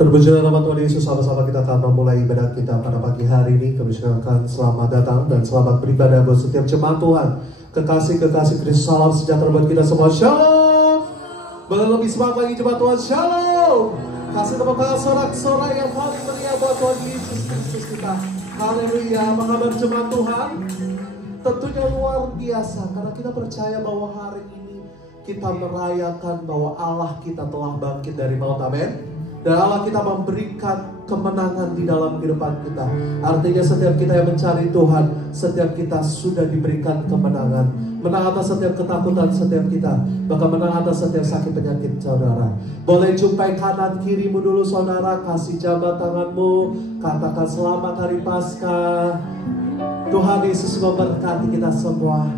Terpujilah nama Tuhan Yesus, sama-sama kita akan memulai ibadah kita pada pagi hari ini. Kami silakan selamat datang dan selamat beribadah buat setiap jemaat Tuhan. Kekasih-kekasih Kristus, salam sejahtera buat kita semua. Shalom. Lebih semangat bagi jemaat Tuhan. Shalom. Kasih tepuk tangan sorak-sorai yang paling meriah buat Tuhan Yesus Kristus kita. Haleluya. Apa kabar jemaat Tuhan? Tentunya luar biasa karena kita percaya bahwa hari ini kita merayakan bahwa Allah kita telah bangkit dari maut. Amin. Dan Allah kita memberikan kemenangan di dalam kehidupan kita. Artinya setiap kita yang mencari Tuhan, setiap kita sudah diberikan kemenangan. Menang atas setiap ketakutan setiap kita, bahkan menang atas setiap sakit penyakit saudara. Boleh jumpai kanan kirimu dulu saudara, kasih jabat tanganmu, katakan selamat hari Paskah. Tuhan Yesus memberkati kita semua.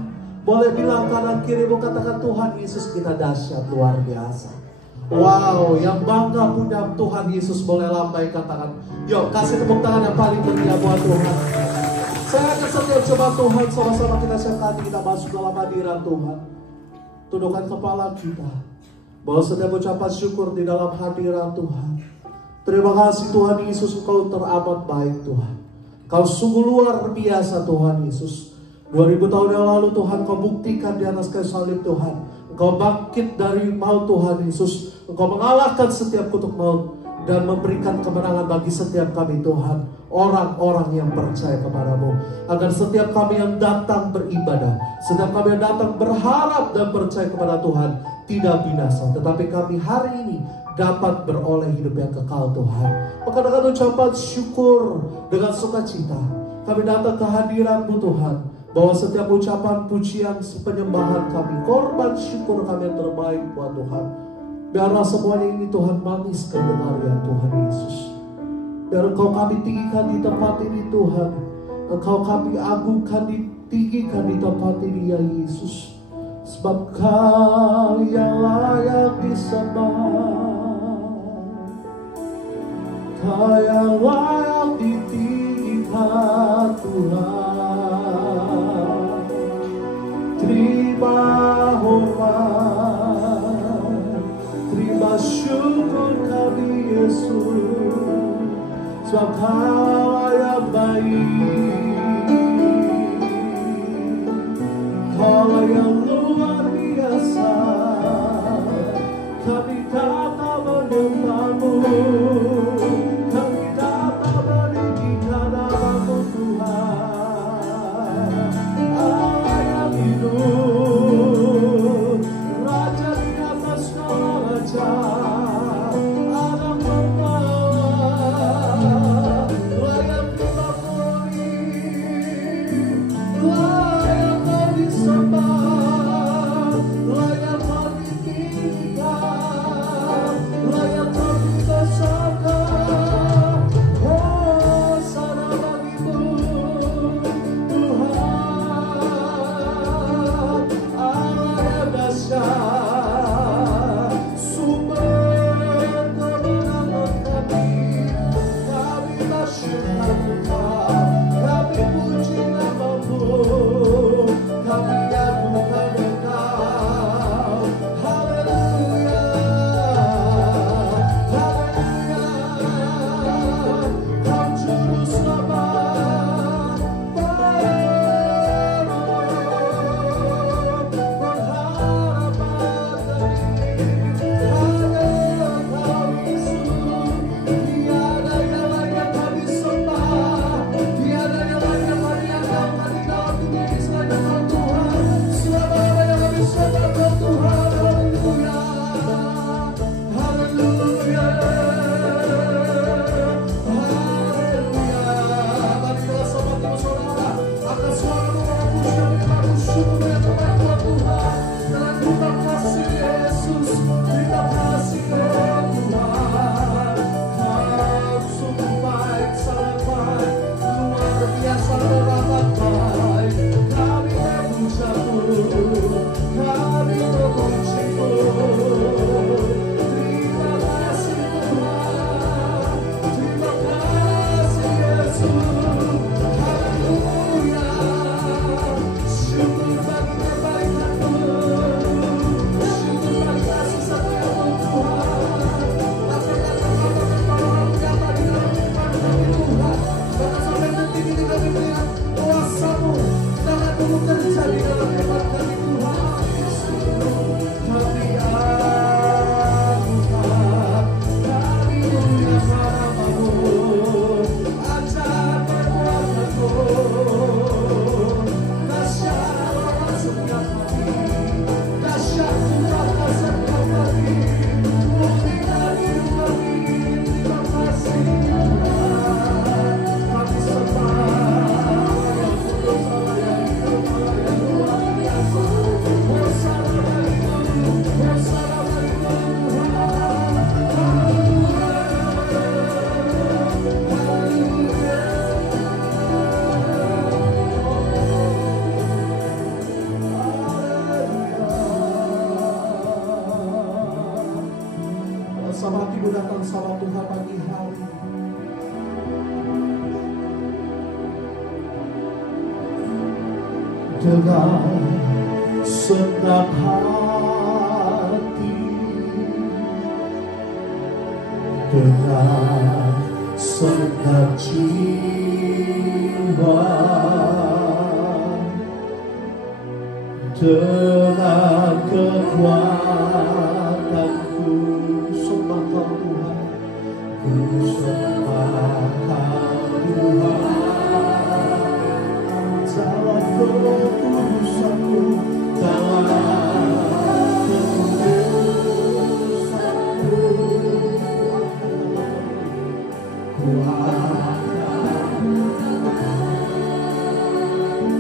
Boleh bilang kanan kirimu, katakan Tuhan Yesus kita dahsyat luar biasa. Wow, yang bangga punya Tuhan Yesus boleh lambaikan tangan. Yuk, kasih tepuk tangan yang paling meriah buat Tuhan. Saya akan setiap jemaat Tuhan, sama-sama kita siapkan kita masuk dalam hadirat Tuhan. Tundukkan kepala kita, bahwa setiap ucapan syukur di dalam hadirat Tuhan. Terima kasih Tuhan Yesus, Engkau teramat baik Tuhan. Kau sungguh luar biasa Tuhan Yesus. 2000 tahun yang lalu Tuhan Kau buktikan di atas kayu salib Tuhan. Engkau bangkit dari maut Tuhan Yesus. Engkau mengalahkan setiap kutuk maut dan memberikan kemenangan bagi setiap kami Tuhan, orang-orang yang percaya kepadamu. Agar setiap kami yang datang beribadah, setiap kami yang datang berharap dan percaya kepada Tuhan tidak binasa, tetapi kami hari ini dapat beroleh hidup yang kekal Tuhan. Maka dengan ucapan syukur, dengan sukacita kami datang ke hadirat-Mu Tuhan, bahwa setiap ucapan pujian penyembahan kami, korban syukur kami yang terbaik buat Tuhan. Biarlah semuanya ini Tuhan manis kedengaran Tuhan Yesus. Biar Engkau kami tinggikan di tempat ini Tuhan. Engkau kami agungkan, ditinggikan di tempat ini ya Yesus. Sebab Kau yang layak disembah, Kau yang layak ditinggikan Tuhan. Terima hormat, terima syukur kami Yesus, sebab Kau yang baik, Kau yang luar biasa. Kami datang menyembah-Mu, kami datang meninggikan nama-Mu Tuhan. Raja di atas segala raja, ada pembawa, layak kita beri boleh datang sama Tuhan pagi hari. Dengan senang hati, dengan senang jiwa, dengan kekuatanku, sembah Kau Tuhan, ku sembah Kau Tuhan. Dalam kekudusanku, dalam kekudusanku, ku akan.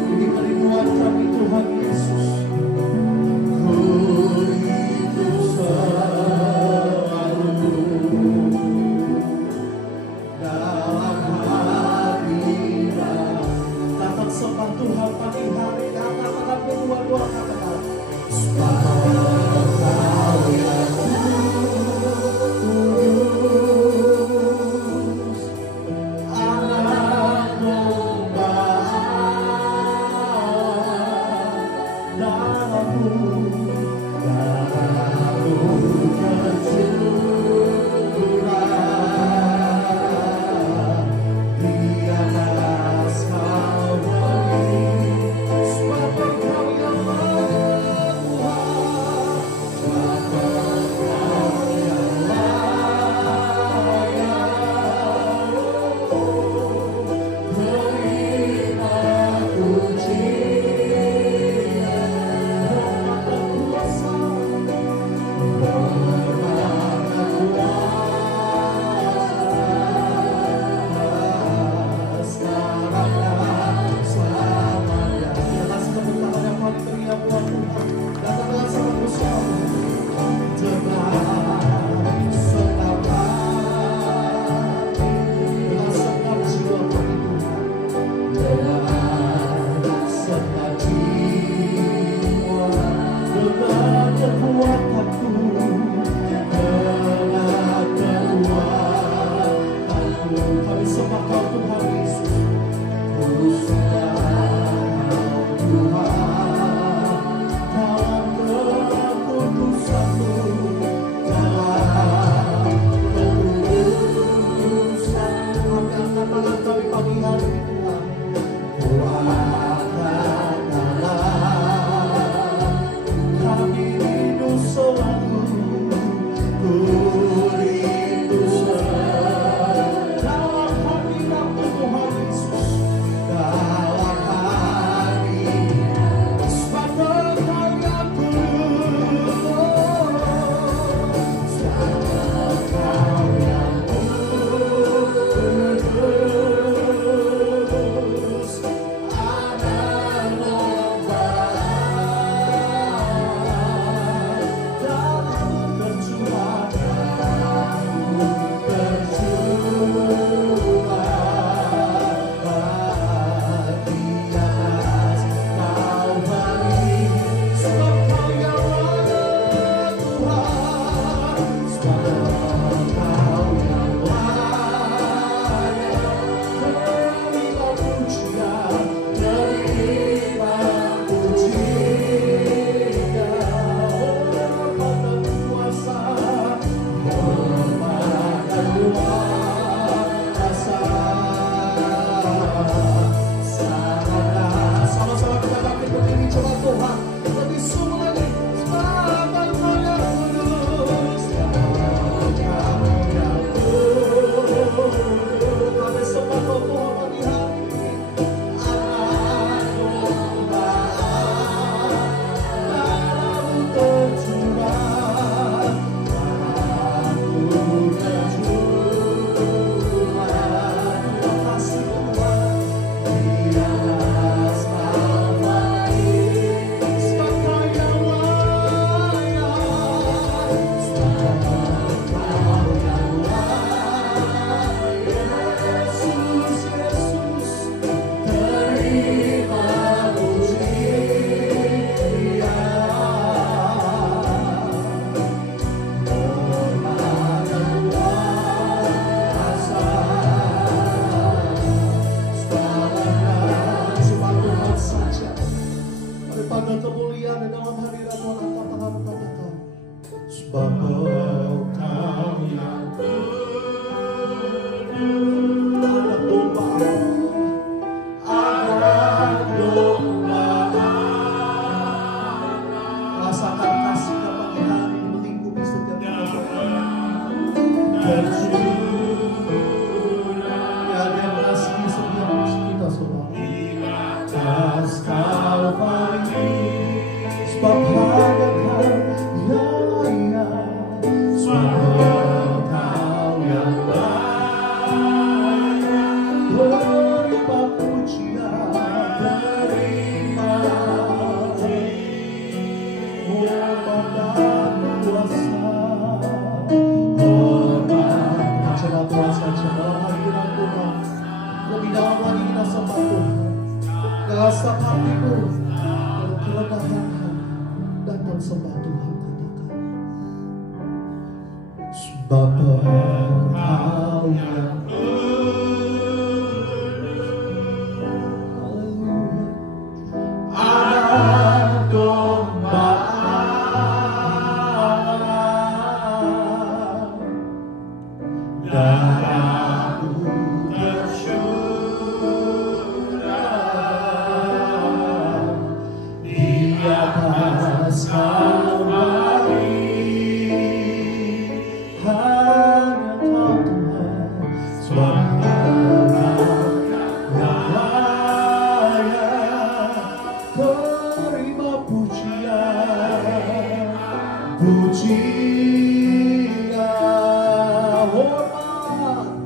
Ini kerinduan kami Tuhan Yesus. Ku rindu selalu dalam hadirat. Datang sembah Tuhan pagi hari. Datang dalam kedua-dua kata-kata. Sembah Kau yang kudus, Ya, Dia mengasihi setiap kita semua. Atas Kalvari, sebab hanya Kau yang layak, sebab Kau yang layak. Terima pujian, terima hormat dan kuasa. Hormat dan kuasa dalam hadirat Tuhan. Lebih dalam lagi kita sembah Tuhan. Dasar hatimu, kerendahan datang sembah Tuhan, katakan. Sebab Engkau yang Anak domba Allah, darahmu tercurah di atas Kalvari. Hanya Kau Tuhan, sebab Engkau yang layak. Terima pujian, pujian, hormat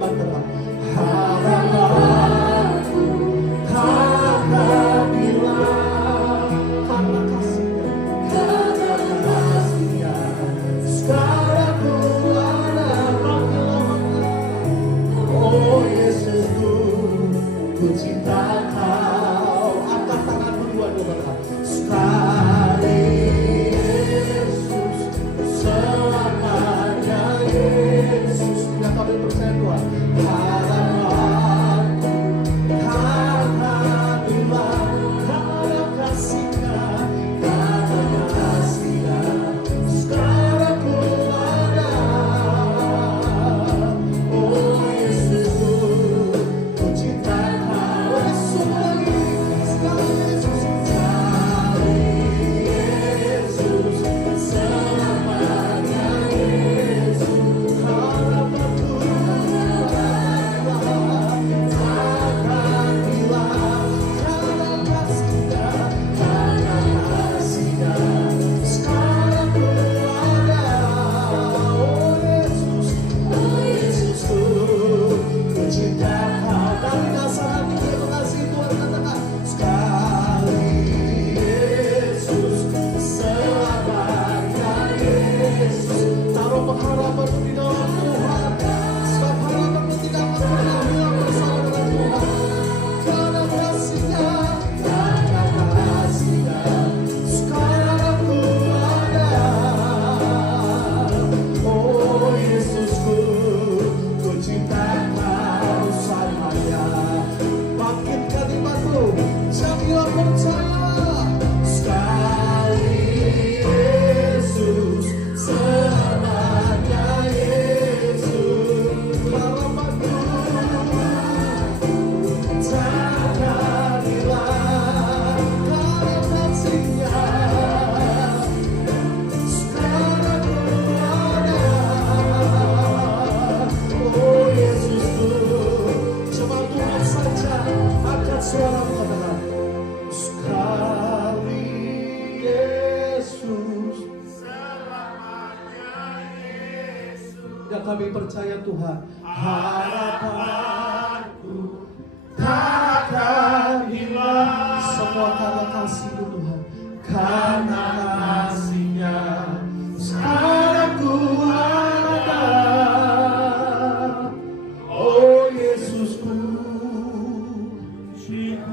iman katakan harapanku karena Dia, karena kasih-Nya, segalaku ada pada. Oh Yesusku, ku cinta Kau. Angkat tangan berdua-dua katakan sekali Yesus, selamanya Yesus. Yang kami percaya Tuhan, harapanku karena Dia, karena kasih-Nya, segalaku ada. Oh Yesusku, ku cinta Kau. Oh Yesus lagi, sekali Yesus, selamanya Yesus. Harapanku takkan hilang, karena kasih-Nya, segalaku ada. Oh Yesus, Yesusku, ku cinta Kau. Dari dasar hati terima kasih Tuhan, katakan sekali Yesus, selamanya Yesus. Taruh pengharapanmu di dalam Tuhan, sebab harapanmu tidak akan pernah hilang bersama dengan Tuhan. Karena kasih-Nya, segalaku ada. Oh Yesusku, ku cinta Kau selamanya. Bangkitkan imanmu, jadilah percaya. Sekali Yesus, selamanya Yesus. Harapanku takkan hilang, karena kasih-Nya, segalaku ada. Oh Yesusku, cuma Tuhan saja angkat suaramu katakan sekali Yesus, yang kami percaya Tuhan, harapanku takkan hilang, semua karena kasih-Mu Tuhan, karena kasih-Nya, segalaku ada. Oh Yesusku,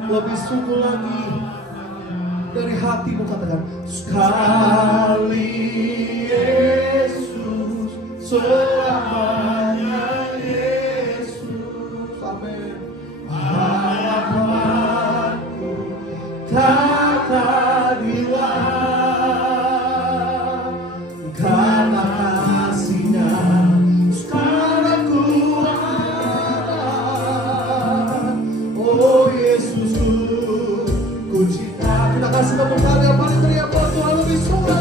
lebih sungguh lagi dari hatimu katakan sekali Yesus, selamanya Yesus. Amin. Harapanku takkan hilang, karena kasih-Nya, segalaku ada. Oh Yesusku, ku cinta. Kita kasih tepuk tangan yang paling meriah buat Tuhan, lebih sungguh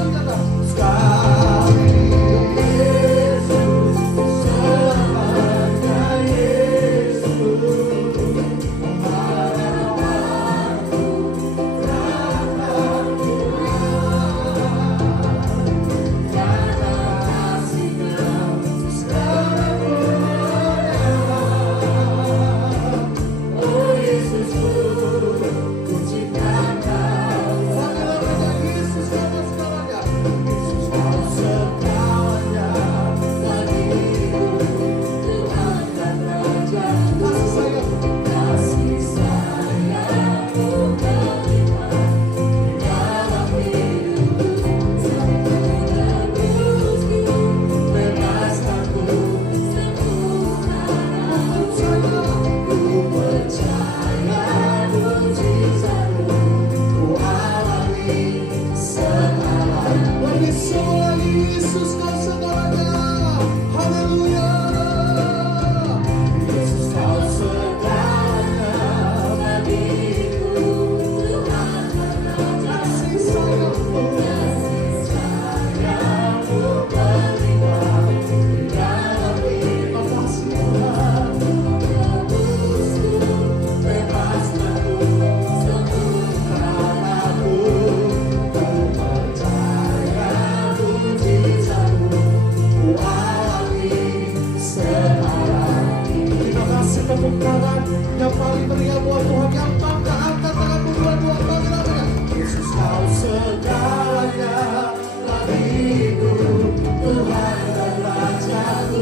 tepuk tangan yang paling meriah buat Tuhan, yang bangga angkat tangan dua-dua bagi namanya. Yesus kau segalanya, bagiku Tuhan dan Rajaku,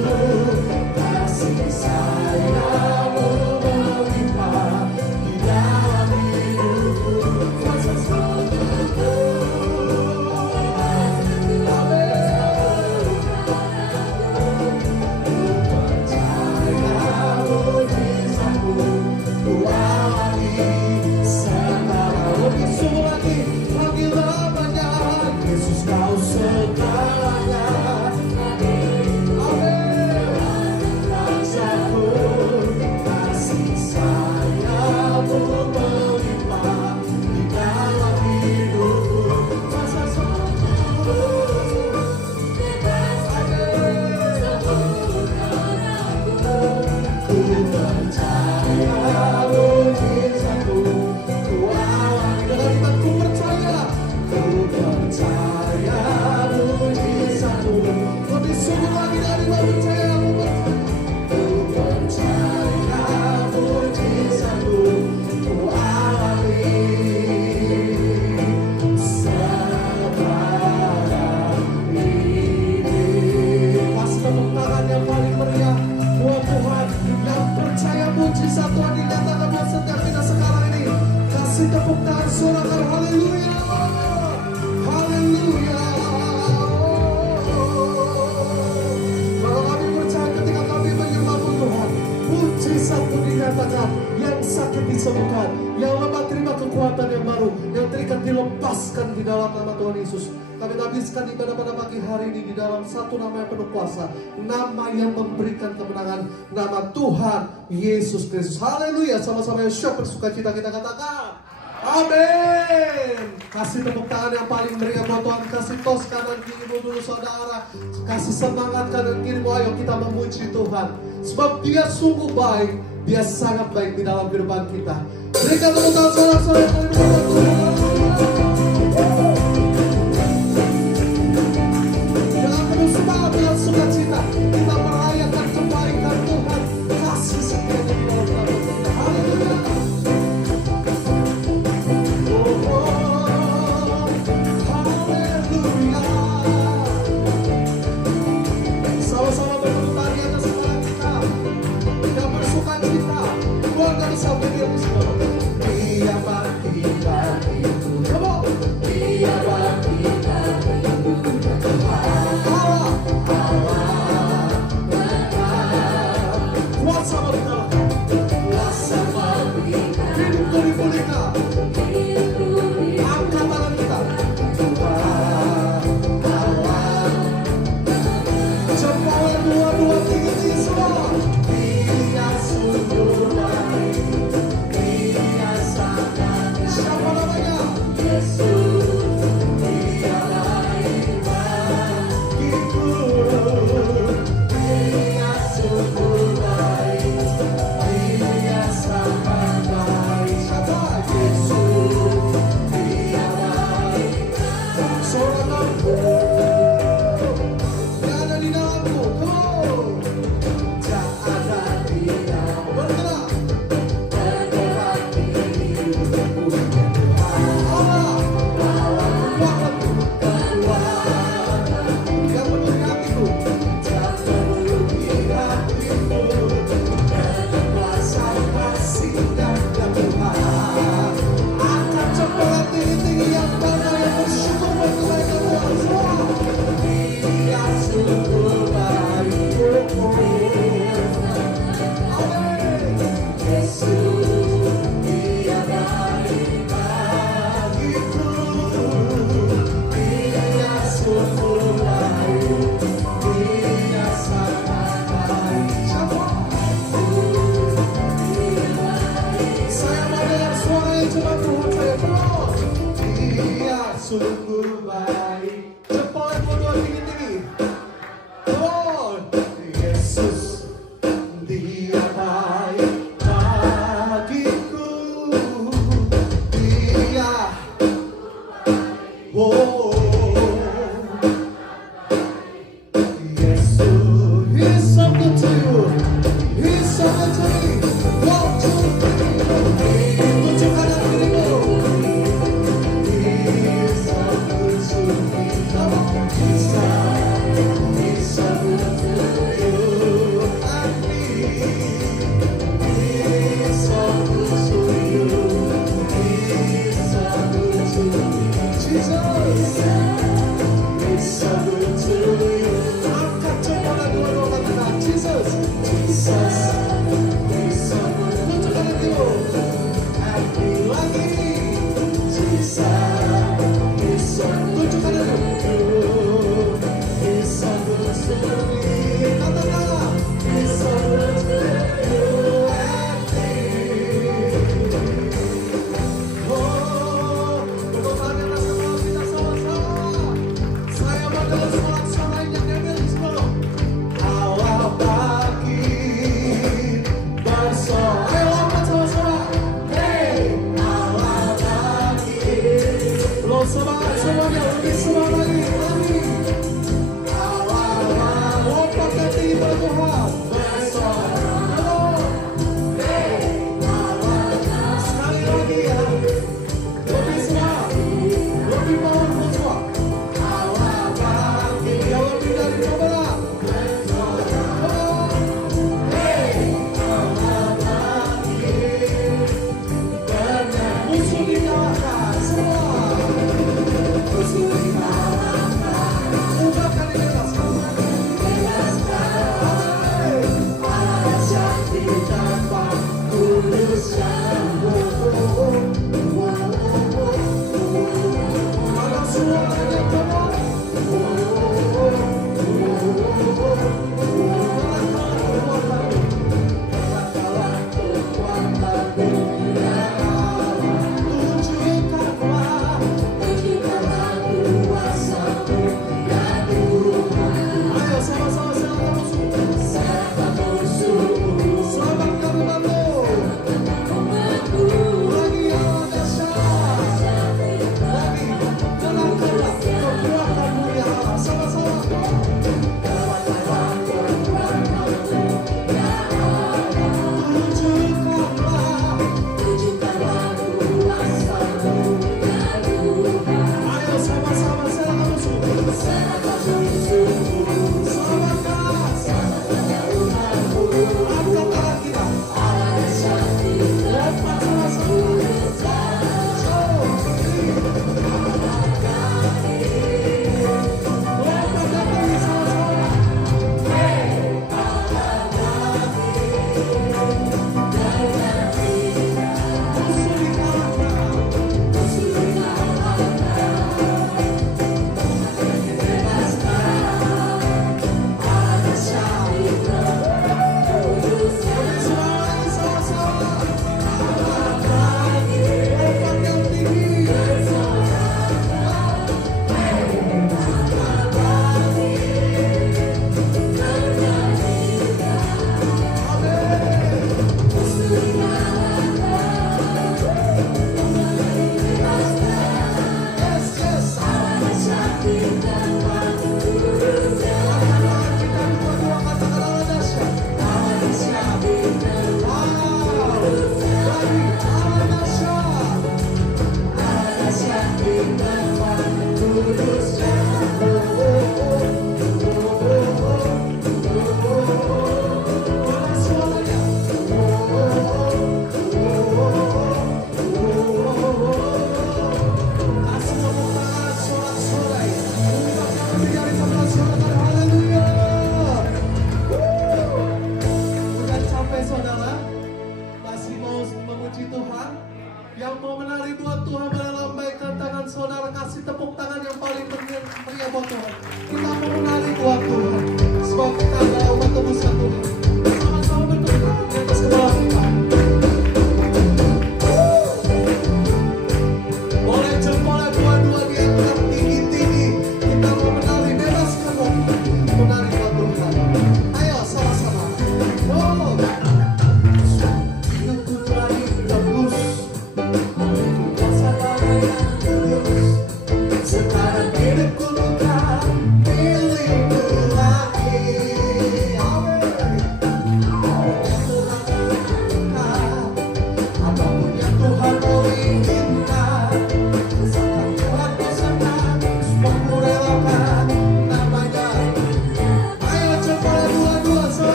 kasih sayang-Mu melimpah di dalam hidupku, kuasa selamatku. Yang sakit disembuhkan, yang lemah terima kekuatan yang baru, yang terikat dilepaskan di dalam nama Tuhan Yesus. Kami habiskan ibadah pada pagi hari ini di dalam satu nama yang penuh kuasa, nama yang memberikan kemenangan, nama Tuhan Yesus Kristus. Haleluya, sama-sama yang syukur bersukacita kita katakan amin. Kasih tepuk tangan yang paling meriah buat Tuhan. Kasih tos kanan kirimu dulu saudara. Kasih semangat kanan kirimu. Ayo kita memuji Tuhan, sebab Dia sungguh baik. Dia sangat baik di dalam kehidupan kita. Berikan tepuk tangan saudara-saudara yang paling meriah buat Tuhan. Dengan penuh semangat dan sukacita kita merayakan kebaikan Tuhan, kasih setianya di dalam nama kita. Haleluya. Sama-sama bertepuk tangan di atas kepala kita. Kita bersuka cita. Keluarga bisa berdiri di sini. Dia bagi-bagiku. Come on. Dia bagi-bagiku. Allah. Kuasa berkata. Kuasa berkata. Hidupku dipulihkan. Angkat tangan kita. Jempol dua-dua tinggi semua. Dia sungguh baik. Dia sangat. Siapa namanya? Yesus. Dia baik bagiku. Dia sungguh baik. Dia sangat baik. Siapa? Yesus. Dia baik. Seorang di dalamku, tak ada di dalam bergerak, bergerak di hidupku. Allah, kuatku, kekuatan yang penuhi hatiku, yang penuhi hatiku, dengan kuasa kasih dan Tuhan. Angkat jempol tinggi-tinggi yang bangga, yang bersyukur buat kebaikan Tuhan semua. Dia sungguh baik. Amin. Yesus, Dia baik bagiku. Dia sungguh baik. Dia sangat baik. Siapa? Saya mau dengar suara yang cuma Tuhan saya. Dia sungguh baik. Jempol yang kedua tinggi-tinggi. Oh, Yesus, Dia baik bagiku. Dia, oh, Yesus, He's so good to you. He's so good to me.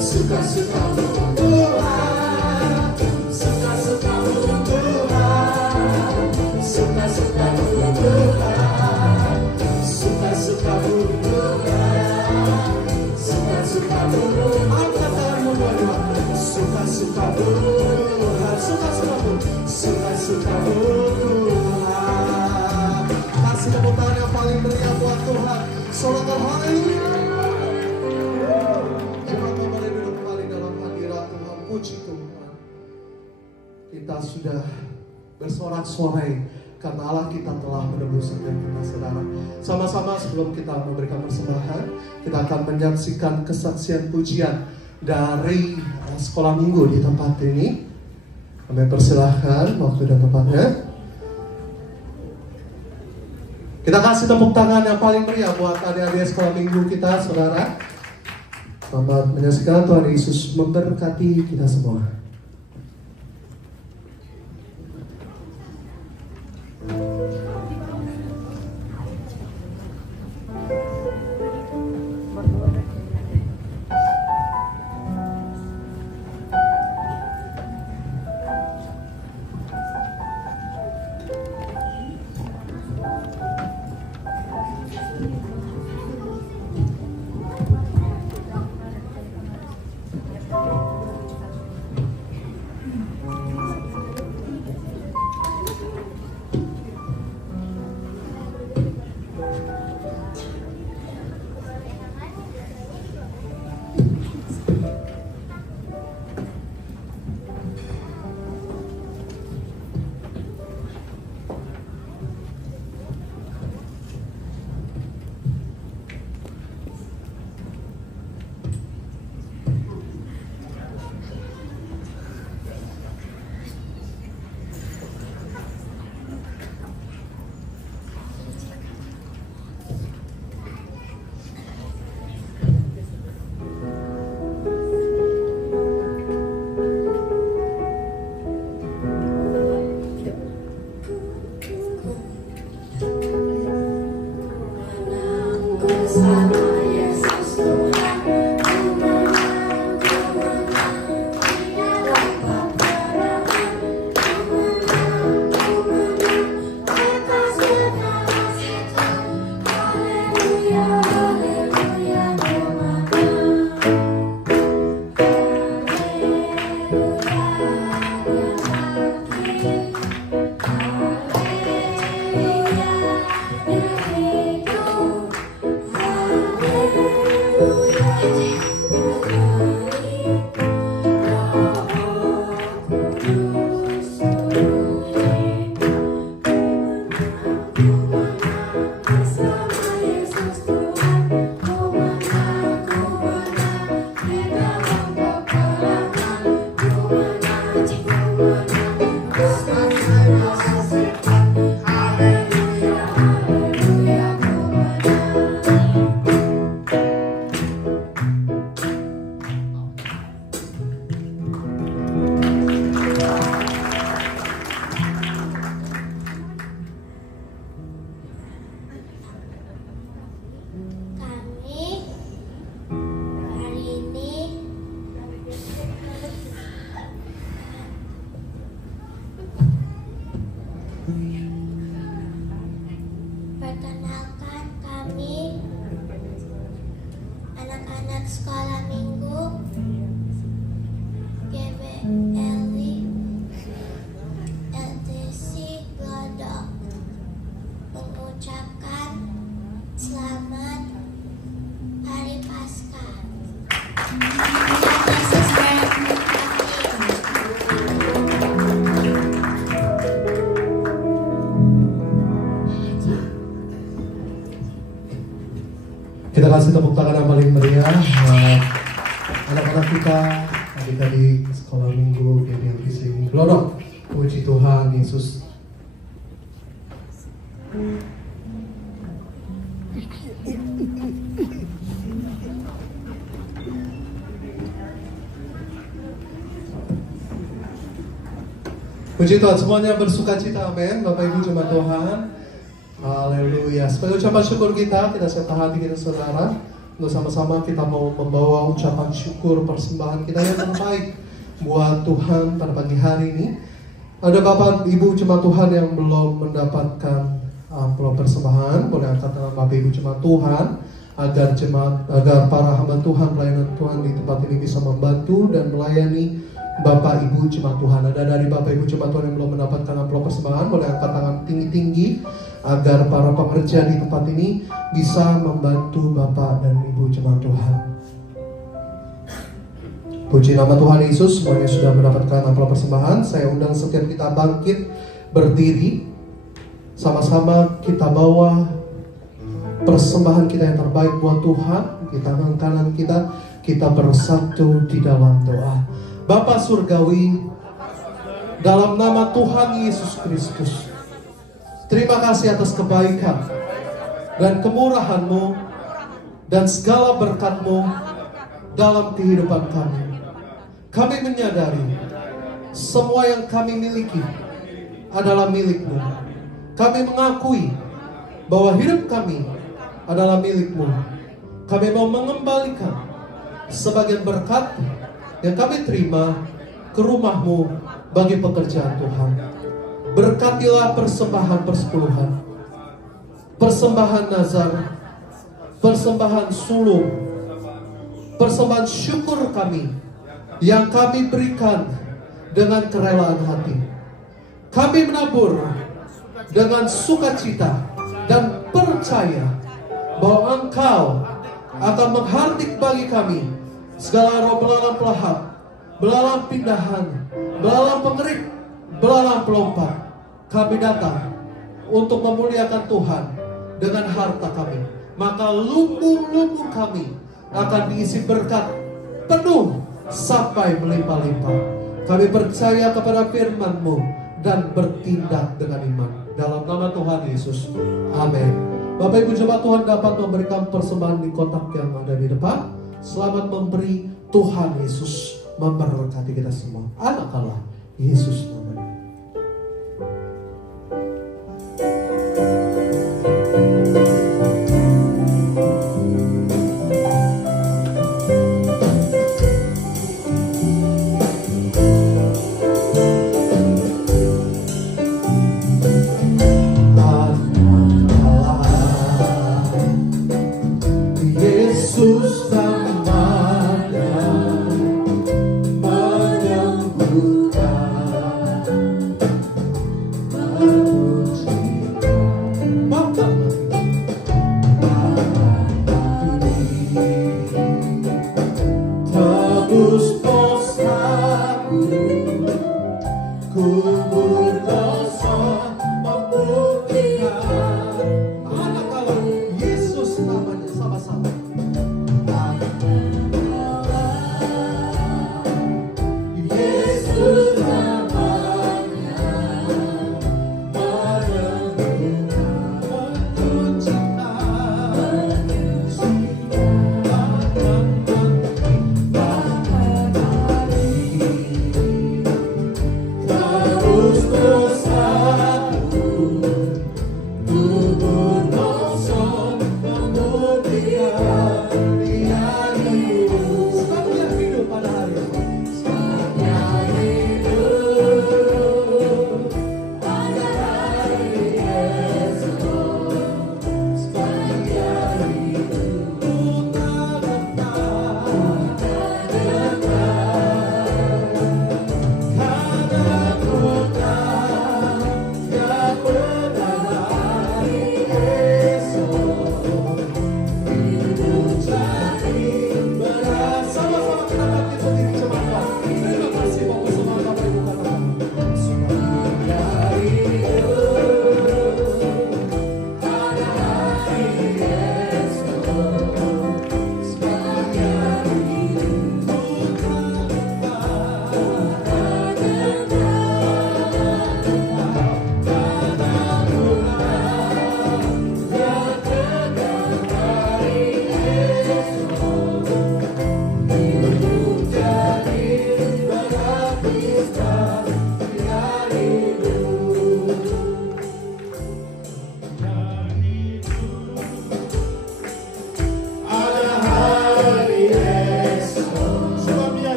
suka-sukamu Tuhan, suka-sukamu Tuhan, suka-sukamu Tuhan, suka-sukamu Tuhan, suka-sukamu angkat tanganmu dua-dua, suka-sukamu Tuhan, suka-sukamu, suka-sukamu Tuhan. Kasih tepuk tangan yang paling meriah buat Tuhan. Sorakan haleluya. Jemaat boleh duduk kembali dalam hadirat Tuhan. Puji Tuhan. Kita sudah bersorak-sorai karena Allah kita telah menebus setiap kita, saudara. Sama-sama sebelum kita memberikan persembahan, kita akan menyaksikan kesaksian pujian dari sekolah minggu di tempat ini. Kami persilahkan waktu dan tempatnya. Kita kasih tepuk tangan yang paling meriah buat adik-adik sekolah minggu kita, saudara. Selamat menyaksikan. Tuhan Yesus memberkati kita semua. Perkenalkan, kami anak-anak sekolah minggu GBLI LTC Glodok mengucapkan selamat Hari Paskah. Kita kasih tepuk tangan yang paling meriah anak-anak kita, adik-adik sekolah minggu GBLI Glodok. Puji Tuhan Yesus. Puji Tuhan, semuanya bersuka cita, amin. Bapak Ibu jemaat Tuhan, haleluya. Sebagai ucapan syukur kita siapkan hati kita, saudara, Sama-sama kita mau membawa ucapan syukur persembahan kita yang terbaik buat Tuhan pada pagi hari ini. Ada Bapak Ibu jemaat Tuhan yang belum mendapatkan amplop persembahan, boleh angkat tangan Bapak Ibu jemaat Tuhan agar para hamba Tuhan, pelayanan Tuhan di tempat ini bisa membantu dan melayani Bapak Ibu jemaat Tuhan. Ada dari Bapak Ibu jemaat Tuhan yang belum mendapatkan amplop persembahan, boleh angkat tangan tinggi-tinggi agar para pekerja di tempat ini bisa membantu Bapak dan Ibu jemaat Tuhan. Puji nama Tuhan Yesus, semuanya sudah mendapatkan amplop persembahan. Saya undang setiap kita bangkit berdiri, sama-sama kita bawa persembahan kita yang terbaik buat Tuhan. Di tangan kanan kita bersatu di dalam doa. Bapa Surgawi, dalam nama Tuhan Yesus Kristus, terima kasih atas kebaikan dan kemurahan-Mu dan segala berkat-Mu dalam kehidupan kami. Kami menyadari semua yang kami miliki adalah milik-Mu. Kami mengakui bahwa hidup kami adalah milik-Mu. Kami mau mengembalikan sebagian berkat yang kami terima ke rumah-Mu bagi pekerjaan Tuhan. Berkatilah persembahan persepuluhan, persembahan nazar, persembahan sulung, persembahan syukur kami yang kami berikan dengan kerelaan hati. Kami menabur dengan sukacita dan percaya bahwa Engkau akan menghardik bagi kami segala roh belalang pelahap, belalang pindahan, belalang pengerik, belalang pelompat. Kami datang untuk memuliakan Tuhan dengan harta kami. Maka lumbung-lumbung kami akan diisi berkat penuh sampai melimpah-limpah. Kami percaya kepada firman-Mu dan bertindak dengan iman. Dalam nama Tuhan Yesus, amin. Bapak Ibu jemaat Tuhan dapat memberikan persembahan di kotak yang ada di depan. Selamat memberi. Tuhan Yesus memberkati kita semua. Anak Allah Yesus namanya.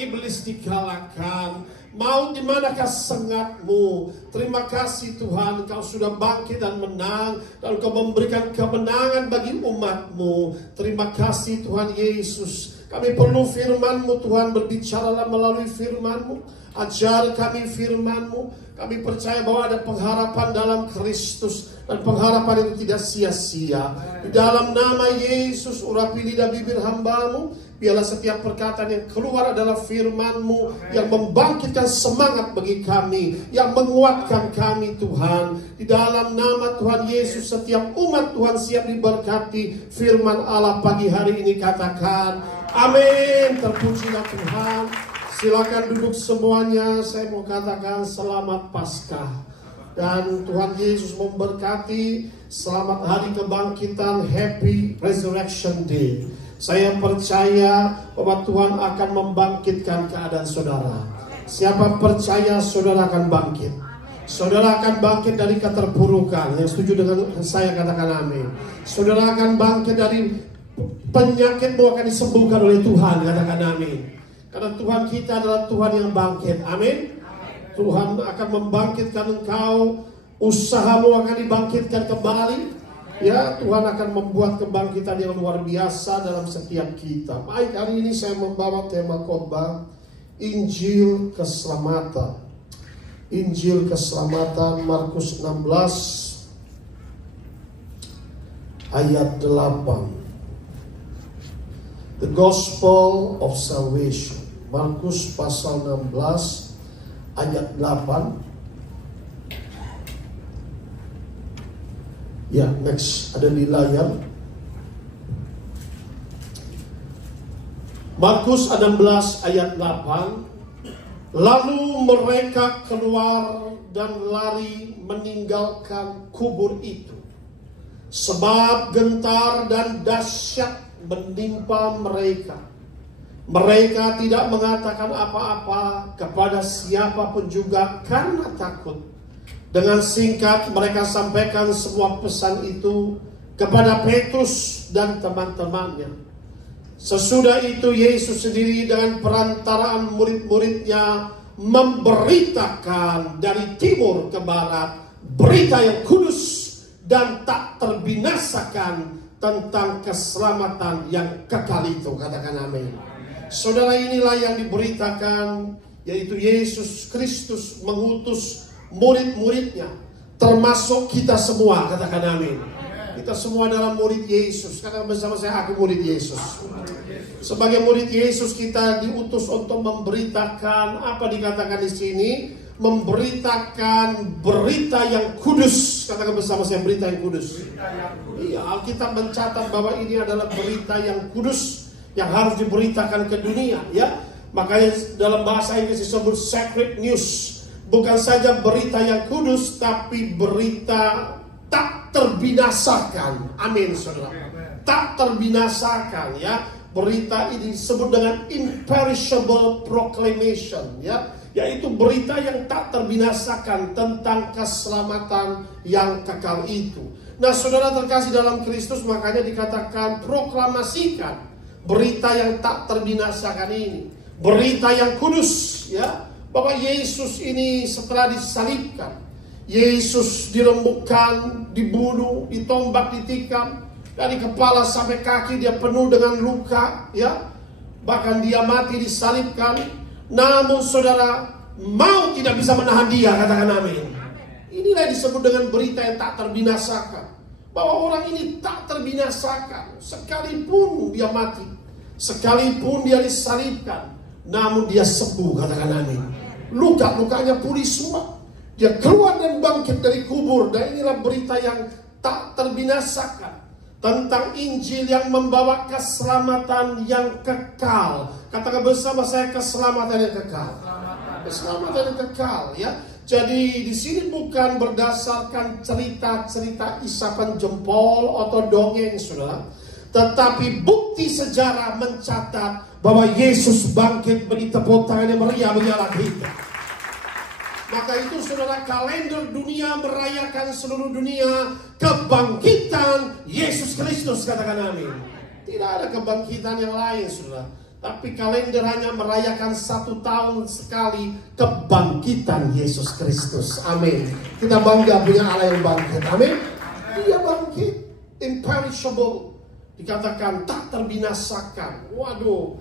Iblis dikalahkan. Maut di manakah sengatmu? Terima kasih Tuhan, Kau sudah bangkit dan menang, dan Kau memberikan kemenangan bagi umat-Mu. Terima kasih Tuhan Yesus. Kami perlu firman-Mu Tuhan, berbicaralah melalui firman-Mu. Ajar kami firman-Mu. Kami percaya bahwa ada pengharapan dalam Kristus, dan pengharapan itu tidak sia-sia. Di dalam nama Yesus, urapi lidah bibir hamba-Mu. Biarlah setiap perkataan yang keluar adalah firman-Mu yang membangkitkan semangat bagi kami, yang menguatkan kami Tuhan. Di dalam nama Tuhan Yesus, setiap umat Tuhan siap diberkati firman Allah pagi hari ini. Katakan amin. Terpujilah Tuhan. Silakan duduk semuanya. Saya mau katakan selamat Paskah. Dan Tuhan Yesus memberkati. Selamat hari kebangkitan. Happy Resurrection Day. Saya percaya bahwa Tuhan akan membangkitkan keadaan saudara. Siapa percaya saudara akan bangkit. Saudara akan bangkit dari keterpurukan. Yang setuju dengan saya katakan amin. Saudara akan bangkit dari penyakitmu, akan disembuhkan oleh Tuhan. Katakan amin. Karena Tuhan kita adalah Tuhan yang bangkit. Amin. Tuhan akan membangkitkan engkau. Usahamu akan dibangkitkan kembali. Ya, Tuhan akan membuat kebangkitan yang luar biasa dalam setiap kita. Baik, hari ini saya membawa tema khotbah Injil Keselamatan. Injil Keselamatan Markus 16 ayat 8. The Gospel of Salvation. Markus pasal 16 ayat 8. Ya, next ada di layar. Markus 16 ayat 8. Lalu mereka keluar dan lari meninggalkan kubur itu, sebab gentar dan dahsyat menimpa mereka. Mereka tidak mengatakan apa-apa kepada siapapun juga karena takut. Dengan singkat mereka sampaikan semua pesan itu kepada Petrus dan teman-temannya. Sesudah itu Yesus sendiri dengan perantaraan murid-muridnya memberitakan dari timur ke barat berita yang kudus dan tak terbinasakan tentang keselamatan yang kekal itu. Katakan amin. Saudara, inilah yang diberitakan, yaitu Yesus Kristus mengutus murid-muridnya, termasuk kita semua. Katakan amin. Kita semua adalah murid Yesus. Katakan bersama saya, aku murid Yesus. Sebagai murid Yesus kita diutus untuk memberitakan apa dikatakan di sini, memberitakan berita yang kudus. Katakan bersama saya, berita yang kudus. Iya, Alkitab mencatat bahwa ini adalah berita yang kudus yang harus diberitakan ke dunia, ya. Makanya dalam bahasa Inggris disebut sacred news. Bukan saja berita yang kudus, tapi berita tak terbinasakan. Amin, saudara. Tak terbinasakan, ya. berita ini disebut dengan imperishable proclamation, ya, yaitu berita yang tak terbinasakan tentang keselamatan yang kekal itu. Nah, saudara terkasih dalam Kristus, makanya dikatakan proklamasikan berita yang tak terbinasakan ini, berita yang kudus, ya, bahwa Yesus ini setelah disalibkan, Yesus diremukkan, dibunuh, ditombak, ditikam, dari kepala sampai kaki dia penuh dengan luka, ya, bahkan dia mati disalibkan. Namun saudara, maut tidak bisa menahan dia, katakan amin. Inilah yang disebut dengan berita yang tak terbinasakan, bahwa orang ini tak terbinasakan, sekalipun dia mati, sekalipun dia disalibkan, namun dia sembuh, katakan amin. Luka-lukanya pulih semua, dia keluar dan bangkit dari kubur. Dan inilah berita yang tak terbinasakan tentang Injil yang membawa keselamatan yang kekal. Katakan bersama saya, keselamatan yang kekal. Keselamatan yang kekal, ya. Jadi di sini bukan berdasarkan cerita-cerita isapan jempol atau dongeng, saudara, tetapi bukti sejarah mencatat bahwa Yesus bangkit. Beri tepuk tangan yang meriah bagi Allah kita. Maka itu saudara, kalender dunia merayakan seluruh dunia kebangkitan Yesus Kristus, katakan amin. Tidak ada kebangkitan yang lain, saudara. Tapi kalender hanya merayakan 1 tahun sekali kebangkitan Yesus Kristus. Amin. Kita bangga punya Allah yang bangkit. Amin. Dia bangkit, imperishable. Dikatakan tak terbinasakan. Waduh,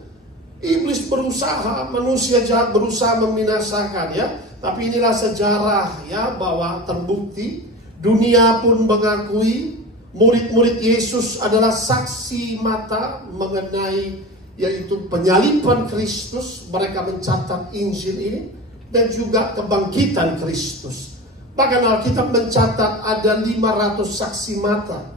iblis berusaha, manusia jahat berusaha membinasakan, ya. Tapi inilah sejarah, ya, bahwa terbukti. Dunia pun mengakui murid-murid Yesus adalah saksi mata mengenai yaitu penyaliban Kristus. Mereka mencatat Injil ini dan juga kebangkitan Kristus. Bahkan Alkitab mencatat ada 500 saksi mata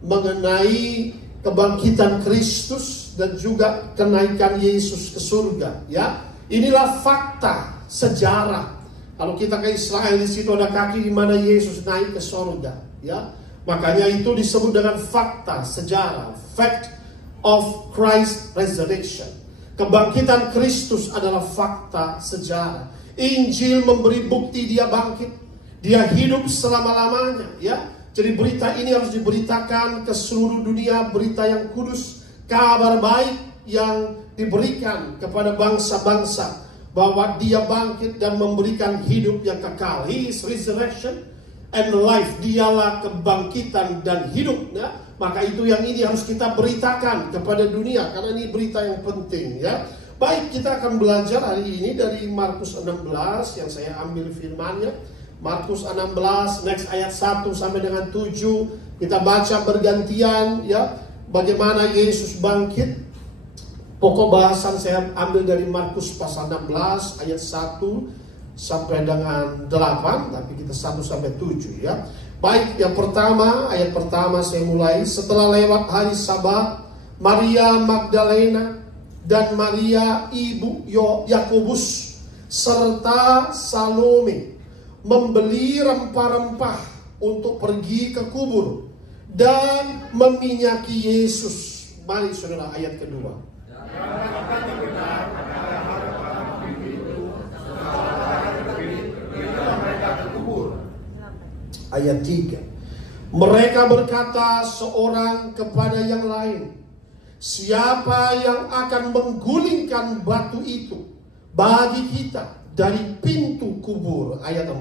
mengenai kebangkitan Kristus dan juga kenaikan Yesus ke surga, ya. Inilah fakta sejarah. Kalau kita ke Israel, di situ ada kaki di mana Yesus naik ke surga, ya. Makanya itu disebut dengan fakta sejarah, fact of Christ resurrection. Kebangkitan Kristus adalah fakta sejarah. Injil memberi bukti dia bangkit, dia hidup selama-lamanya, ya. Jadi berita ini harus diberitakan ke seluruh dunia, berita yang kudus, kabar baik yang diberikan kepada bangsa-bangsa bahwa dia bangkit dan memberikan hidup yang kekal. His resurrection and life, dialah kebangkitan dan hidup, ya. Maka itu yang ini harus kita beritakan kepada dunia, karena ini berita yang penting, ya. Baik, kita akan belajar hari ini dari Markus 16 yang saya ambil firmannya. Markus 16, next ayat 1 sampai dengan 7. Kita baca bergantian, ya, bagaimana Yesus bangkit. Pokok bahasan saya ambil dari Markus pasal 16 ayat 1 sampai dengan 8, tapi kita 1 sampai 7, ya. Baik, yang pertama, ayat pertama saya mulai. Setelah lewat hari Sabat, Maria Magdalena dan Maria ibu Yakobus serta Salome membeli rempah-rempah untuk pergi ke kubur dan meminyaki Yesus. Mari saudara, ayat kedua. Ayat 3. Mereka berkata seorang kepada yang lain, siapa yang akan menggulingkan batu itu bagi kita dari pintu kubur? Ayat 4.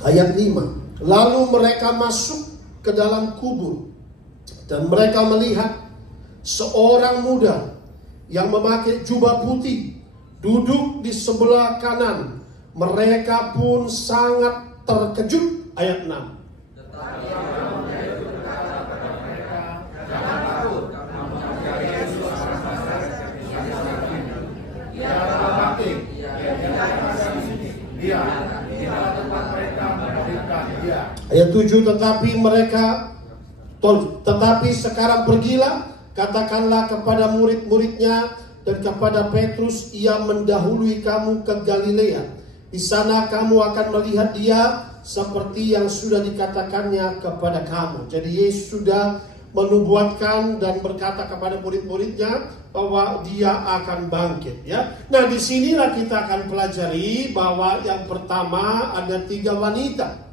Ayat 5. Lalu mereka masuk ke dalam kubur dan mereka melihat seorang muda yang memakai jubah putih duduk di sebelah kanan. Mereka pun sangat terkejut. Ayat 6. Ayat 7, tetapi sekarang pergilah, katakanlah kepada murid-muridnya dan kepada Petrus, ia mendahului kamu ke Galilea. Di sana kamu akan melihat dia seperti yang sudah dikatakannya kepada kamu. Jadi Yesus sudah menubuatkan dan berkata kepada murid-muridnya bahwa dia akan bangkit, ya. Nah, disinilah kita akan pelajari bahwa yang pertama ada 3 wanita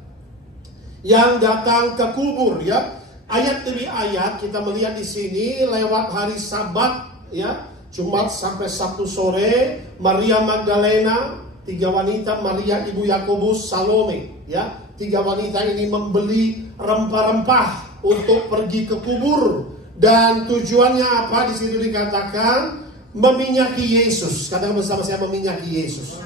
yang datang ke kubur, ya. Ayat demi ayat kita melihat di sini lewat hari Sabat, ya, Jumat sampai Sabtu sore, Maria Magdalena, 3 wanita, Maria ibu Yakobus, Salome, ya. 3 wanita ini membeli rempah-rempah untuk pergi ke kubur, dan tujuannya apa? Di situ dikatakan meminyaki Yesus. Katakan bersama saya, meminyaki Yesus.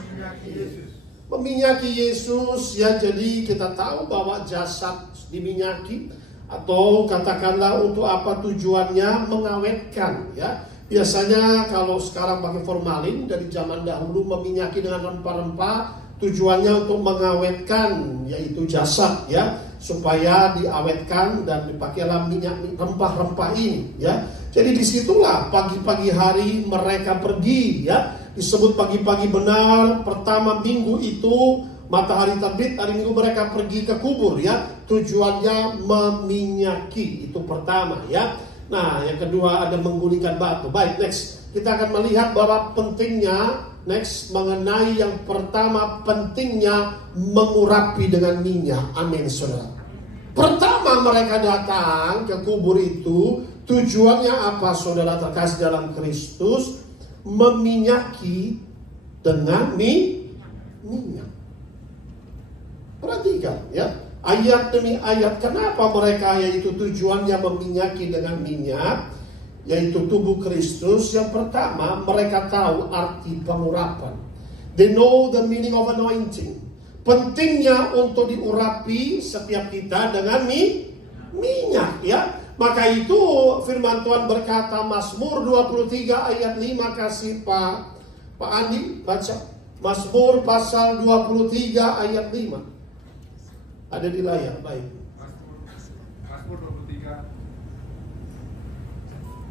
Meminyaki Yesus, ya. Jadi kita tahu bahwa jasad diminyaki, atau katakanlah untuk apa tujuannya? Mengawetkan, ya. Biasanya kalau sekarang pakai formalin, dari zaman dahulu meminyaki dengan rempah-rempah, tujuannya untuk mengawetkan, yaitu jasad, ya, supaya diawetkan dan dipakailah minyak rempah-rempah ini, ya. Jadi disitulah pagi-pagi hari mereka pergi, ya. Disebut pagi-pagi benar, pertama minggu itu matahari terbit, hari minggu mereka pergi ke kubur, ya. Tujuannya meminyaki, itu pertama, ya. Nah, yang kedua ada menggulingkan batu. Baik, next. Kita akan melihat bahwa pentingnya, next, mengenai yang pertama, pentingnya mengurapi dengan minyak. Amin, saudara. Pertama mereka datang ke kubur itu, tujuannya apa, saudara terkasih dalam Kristus? Meminyaki dengan minyak. Perhatikan, ya. Ayat demi ayat, kenapa mereka yaitu tujuannya meminyaki dengan minyak, yaitu tubuh Kristus. Yang pertama, mereka tahu arti pengurapan. They know the meaning of anointing. Pentingnya untuk diurapi setiap kita dengan minyak, ya. Maka itu firman Tuhan berkata, Mazmur 23 ayat 5, kasih Pak Andi baca. Mazmur pasal 23 ayat 5. Ada di layar, baik. Mazmur 23.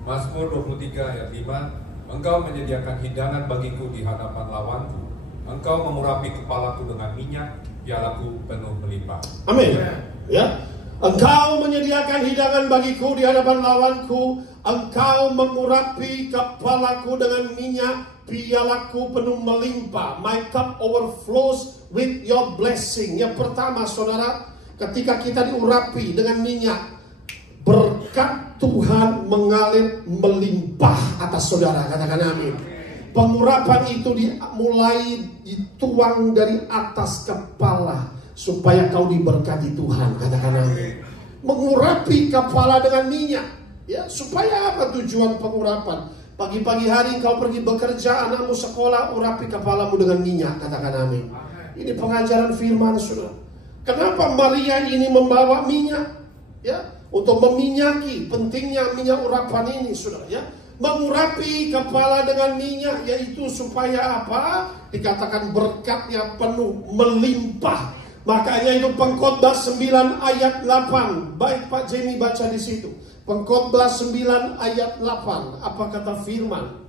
Mazmur 23 ayat 5. Engkau menyediakan hidangan bagiku di hadapan lawanku. Engkau mengurapi kepalaku dengan minyak, pialaku penuh melimpah. Amin. Ya. Engkau menyediakan hidangan bagiku di hadapan lawanku. Engkau mengurapi kepalaku dengan minyak, pialaku penuh melimpah. My cup overflows with your blessing. Yang pertama, saudara, ketika kita diurapi dengan minyak, berkat Tuhan mengalir melimpah atas saudara. Katakan amin. Pengurapan itu mulai dituang dari atas kepala supaya kau diberkati Tuhan. Katakan amin. Mengurapi kepala dengan minyak, ya. Supaya apa tujuan pengurapan? Pagi-pagi hari kau pergi bekerja, anakmu sekolah, urapi kepalamu dengan minyak. Katakan amin. Ini pengajaran firman, saudara. Kenapa Maria ini membawa minyak? Ya, untuk meminyaki, pentingnya minyak urapan ini, saudara, ya. Mengurapi kepala dengan minyak, yaitu supaya apa? Dikatakan berkatnya penuh melimpah. Makanya itu Pengkhotbah 9 ayat 8. Baik Pak Jamie baca di situ. Pengkhotbah 9 ayat 8. Apa kata firman?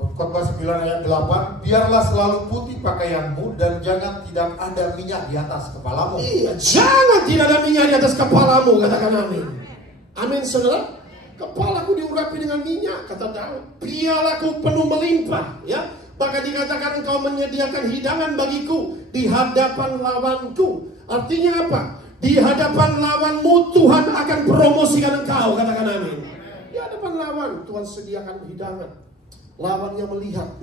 Pengkhotbah 9 ayat 8. Biarlah selalu putih pakaianmu dan jangan tidak ada minyak di atas kepalamu. Iya, jangan tidak ada minyak di atas kepalamu. Katakan amin. Amin, saudara. Kepalaku diurapi dengan minyak, kata Daud. Pialaku penuh melimpah, ya. Maka dikatakan engkau menyediakan hidangan bagiku di hadapan lawanku. Artinya apa? Di hadapan lawanmu Tuhan akan promosikan engkau. Katakan amin. Di hadapan lawan Tuhan sediakan hidangan. Lawannya melihat,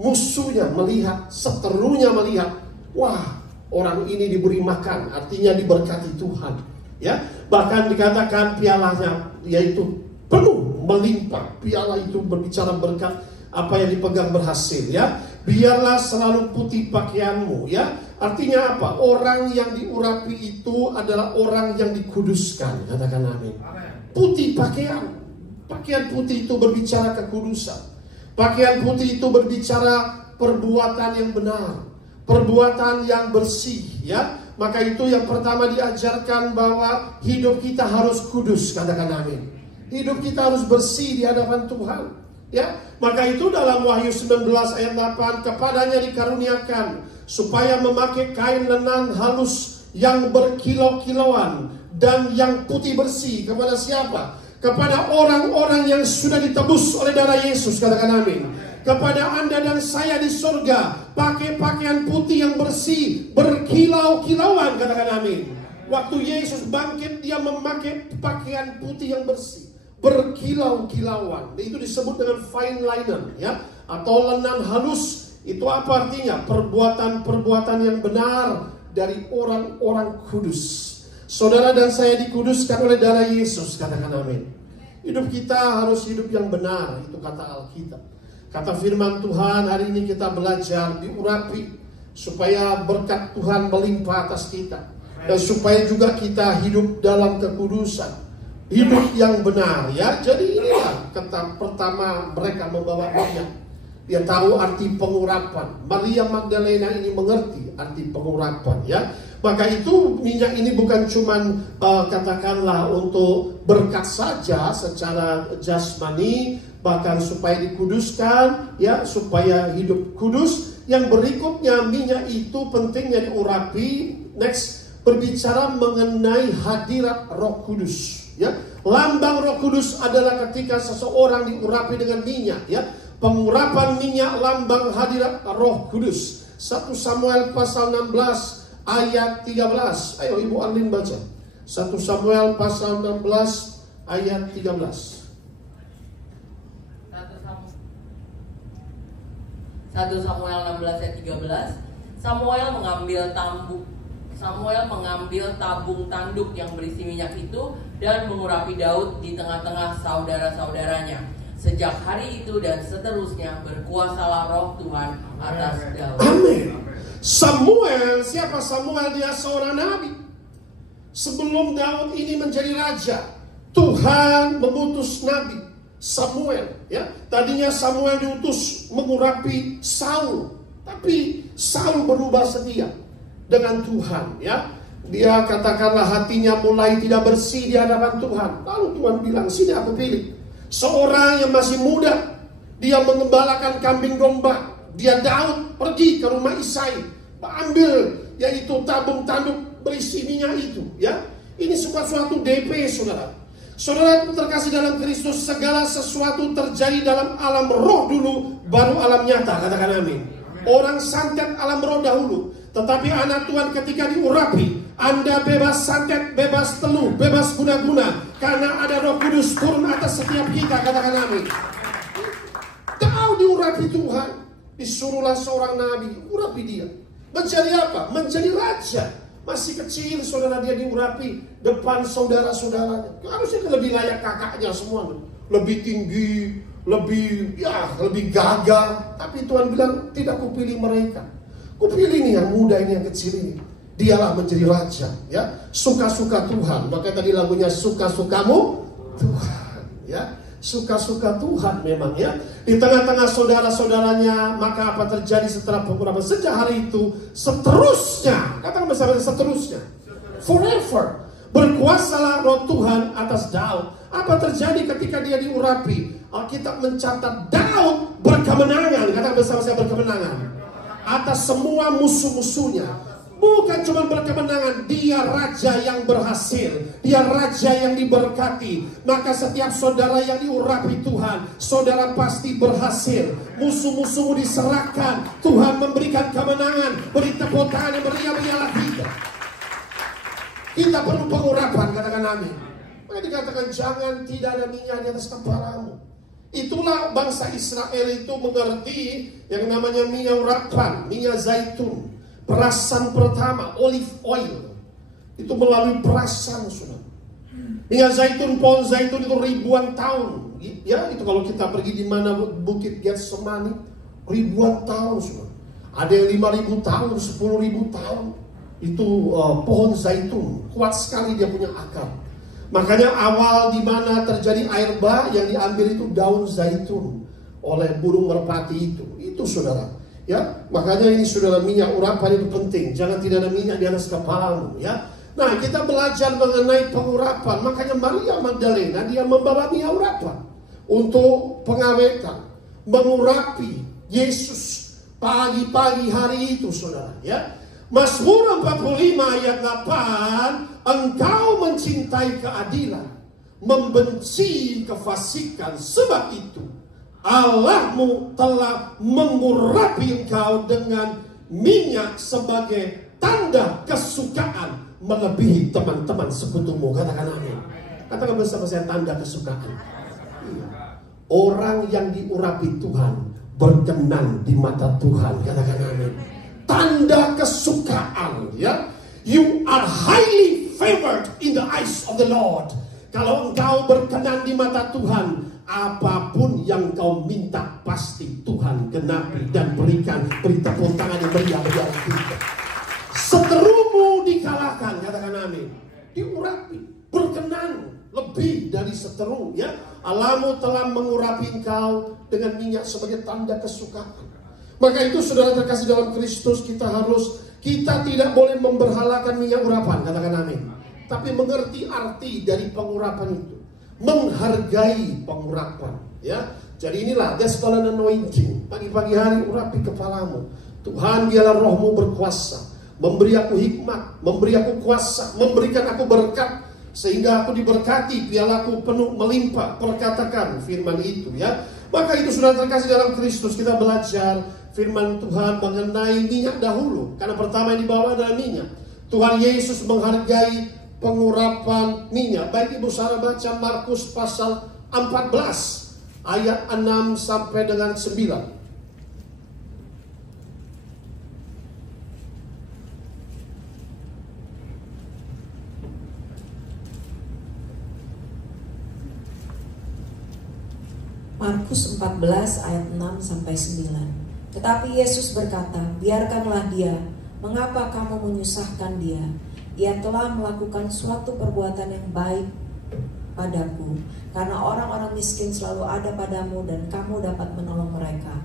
musuhnya melihat, seterunya melihat, wah, orang ini diberi makan, artinya diberkati Tuhan, ya. Bahkan dikatakan pialanya yaitu penuh melimpah. Piala itu berbicara berkat, apa yang dipegang berhasil, ya. Biarlah selalu putih pakaianmu, ya. Artinya apa? Orang yang diurapi itu adalah orang yang dikuduskan. Katakan amin. Putih pakaian. Pakaian putih itu berbicara kekudusan. Pakaian putih itu berbicara perbuatan yang benar, perbuatan yang bersih, ya. Maka itu yang pertama diajarkan bahwa hidup kita harus kudus. Katakan amin. Hidup kita harus bersih di hadapan Tuhan. Ya, maka itu dalam Wahyu 19 ayat 8, kepadanya dikaruniakan supaya memakai kain lenan halus yang berkilau-kilauan dan yang putih bersih. Kepada siapa? Kepada orang-orang yang sudah ditebus oleh darah Yesus. Katakan amin. Kepada Anda dan saya di surga, pakai pakaian putih yang bersih, berkilau-kilauan. Katakan amin. Waktu Yesus bangkit, dia memakai pakaian putih yang bersih, berkilau-kilauan. Itu disebut dengan fine linen, ya, atau lenan halus. Itu apa artinya? Perbuatan-perbuatan yang benar dari orang-orang kudus. Saudara dan saya dikuduskan oleh darah Yesus. Katakan amin. Hidup kita harus hidup yang benar. Itu kata Alkitab. Kata firman Tuhan, hari ini kita belajar diurapi supaya berkat Tuhan melimpah atas kita. Dan supaya juga kita hidup dalam kekudusan, hidup yang benar, ya. Jadi inilah kata pertama mereka membawa minyak. Dia tahu arti pengurapan. Maria Magdalena ini mengerti arti pengurapan, ya. Maka itu minyak ini bukan cuman katakanlah untuk berkat saja secara jasmani, bahkan supaya dikuduskan, ya, supaya hidup kudus. Yang berikutnya, minyak itu pentingnya diurapi. Next, berbicara mengenai hadirat Roh Kudus, ya. Lambang Roh Kudus adalah ketika seseorang diurapi dengan minyak, ya. Pengurapan minyak lambang hadirat Roh Kudus. 1 Samuel pasal 16 ayat 13. Ayo Ibu Arlin baca. 1 Samuel pasal 16 ayat 13. 1 Samuel 16 ayat 13. Samuel mengambil tabung tanduk yang berisi minyak itu dan mengurapi Daud di tengah-tengah saudara-saudaranya. Sejak hari itu dan seterusnya berkuasalah Roh Tuhan atas Daud. Amin. Samuel, siapa Samuel? Dia seorang nabi. Sebelum Daud ini menjadi raja, Tuhan mengutus nabi Samuel, ya. Tadinya Samuel diutus mengurapi Saul, tapi Saul berubah setia dengan Tuhan, ya. Dia katakanlah hatinya mulai tidak bersih di hadapan Tuhan. Lalu Tuhan bilang, sini aku pilih seorang yang masih muda. Dia mengembalakan kambing domba. Dia Daud pergi ke rumah Isai, ambil yaitu tabung tanduk berisi minyak itu, ya. Ini suatu DP, saudara. Saudara terkasih dalam Kristus, segala sesuatu terjadi dalam alam roh dulu, baru alam nyata. Katakan amin. Orang santet alam roh dahulu, tetapi anak Tuhan ketika diurapi, Anda bebas santet, bebas teluh, bebas guna-guna, karena ada Roh Kudus turun atas setiap kita. Katakan amin. Tahu diurapi Tuhan, disuruhlah seorang nabi, urapi dia. Menjadi apa? Menjadi raja. Masih kecil, saudara, dia diurapi depan saudara-saudaranya. Harusnya lebih layak kakaknya semua, lebih tinggi, lebih gagah. Tapi Tuhan bilang, tidak kupilih mereka. Kupilih nih yang muda ini, yang kecil ini. Dialah menjadi raja, ya. Suka-suka Tuhan. Maka tadi lagunya suka-sukamu Tuhan, ya. Suka-suka Tuhan memang, ya. Di tengah-tengah saudara-saudaranya, maka apa terjadi setelah pengurapan? Sejak hari itu, seterusnya, katakan bersama, seterusnya, forever, berkuasalah Roh Tuhan atas Daud. Apa terjadi ketika dia diurapi? Alkitab mencatat Daud berkemenangan, katakan bersama saya, berkemenangan atas semua musuh-musuhnya. Bukan cuma berkemenangan, dia raja yang berhasil, dia raja yang diberkati. Maka setiap saudara yang diurapi Tuhan, saudara pasti berhasil. Musuh-musuhmu diserahkan, Tuhan memberikan kemenangan. Beri tepuk tangan yang meriah-meriahlah kita. Kita perlu pengurapan, katakan amin. Maka dikatakan jangan tidak ada minyak di atas kepalamu. Itulah bangsa Israel itu mengerti yang namanya minyak urapan, minyak zaitun. Perasan pertama, olive oil, itu melalui perasan, saudara. Minyak zaitun, pohon zaitun itu ribuan tahun, ya. Itu kalau kita pergi di mana Bukit Getsemani, ribuan tahun, saudara. Ada yang 5.000 tahun, 10.000 tahun. Itu pohon zaitun, kuat sekali dia punya akar. Makanya awal di mana terjadi air bah yang diambil itu daun zaitun oleh burung merpati itu, saudara. Ya, makanya ini saudara, minyak urapan itu penting. Jangan tidak ada minyak di atas kepalamu, ya. Nah, kita belajar mengenai pengurapan. Makanya Maria Magdalena dia membawa minyak urapan untuk pengawetan, mengurapi Yesus pagi-pagi hari itu, saudara. Ya, Mazmur 45 ayat 8, engkau mencintai keadilan, membenci kefasikan, sebab itu Allahmu telah mengurapi engkau dengan minyak sebagai tanda kesukaan melebihi teman-teman sekutumu. Katakan amin. Katakan bersama saya, tanda kesukaan. Iya. Orang yang diurapi Tuhan berkenan di mata Tuhan. Katakan amin. Tanda kesukaan, ya. You are highly favored in the eyes of the Lord. Kalau engkau berkenan di mata Tuhan, apapun yang kau minta pasti Tuhan genapi dan berikan. Beri tepuk tangan yang meriah bagi Allah kita. Seterumu dikalahkan, katakan amin. Diurapi, berkenan lebih dari seteru, ya. Allahmu telah mengurapi engkau dengan minyak sebagai tanda kesukaan. Maka itu saudara terkasih dalam Kristus, kita tidak boleh memberhalakan minyak urapan, katakan amin. Tapi mengerti arti dari pengurapan itu, menghargai pengurapan, ya. Jadi inilah gospel anointing. Pagi-pagi hari urapi kepalamu. Tuhan, dialah rohmu berkuasa, memberi aku hikmat, memberi aku kuasa, memberikan aku berkat, sehingga aku diberkati, pialaku penuh melimpah. Perkatakan firman itu, ya. Maka itu sudah terkasih dalam Kristus, kita belajar firman Tuhan mengenai minyak dahulu. Karena pertama yang dibawa adalah minyak. Tuhan Yesus menghargai pengurapan minyak. Baik ibu saudara baca Markus pasal 14 ayat 6 sampai dengan 9. Markus 14 ayat 6 sampai 9. Tetapi Yesus berkata, biarkanlah dia. Mengapa kamu menyusahkan dia? Ia telah melakukan suatu perbuatan yang baik padaku. Karena orang-orang miskin selalu ada padamu dan kamu dapat menolong mereka.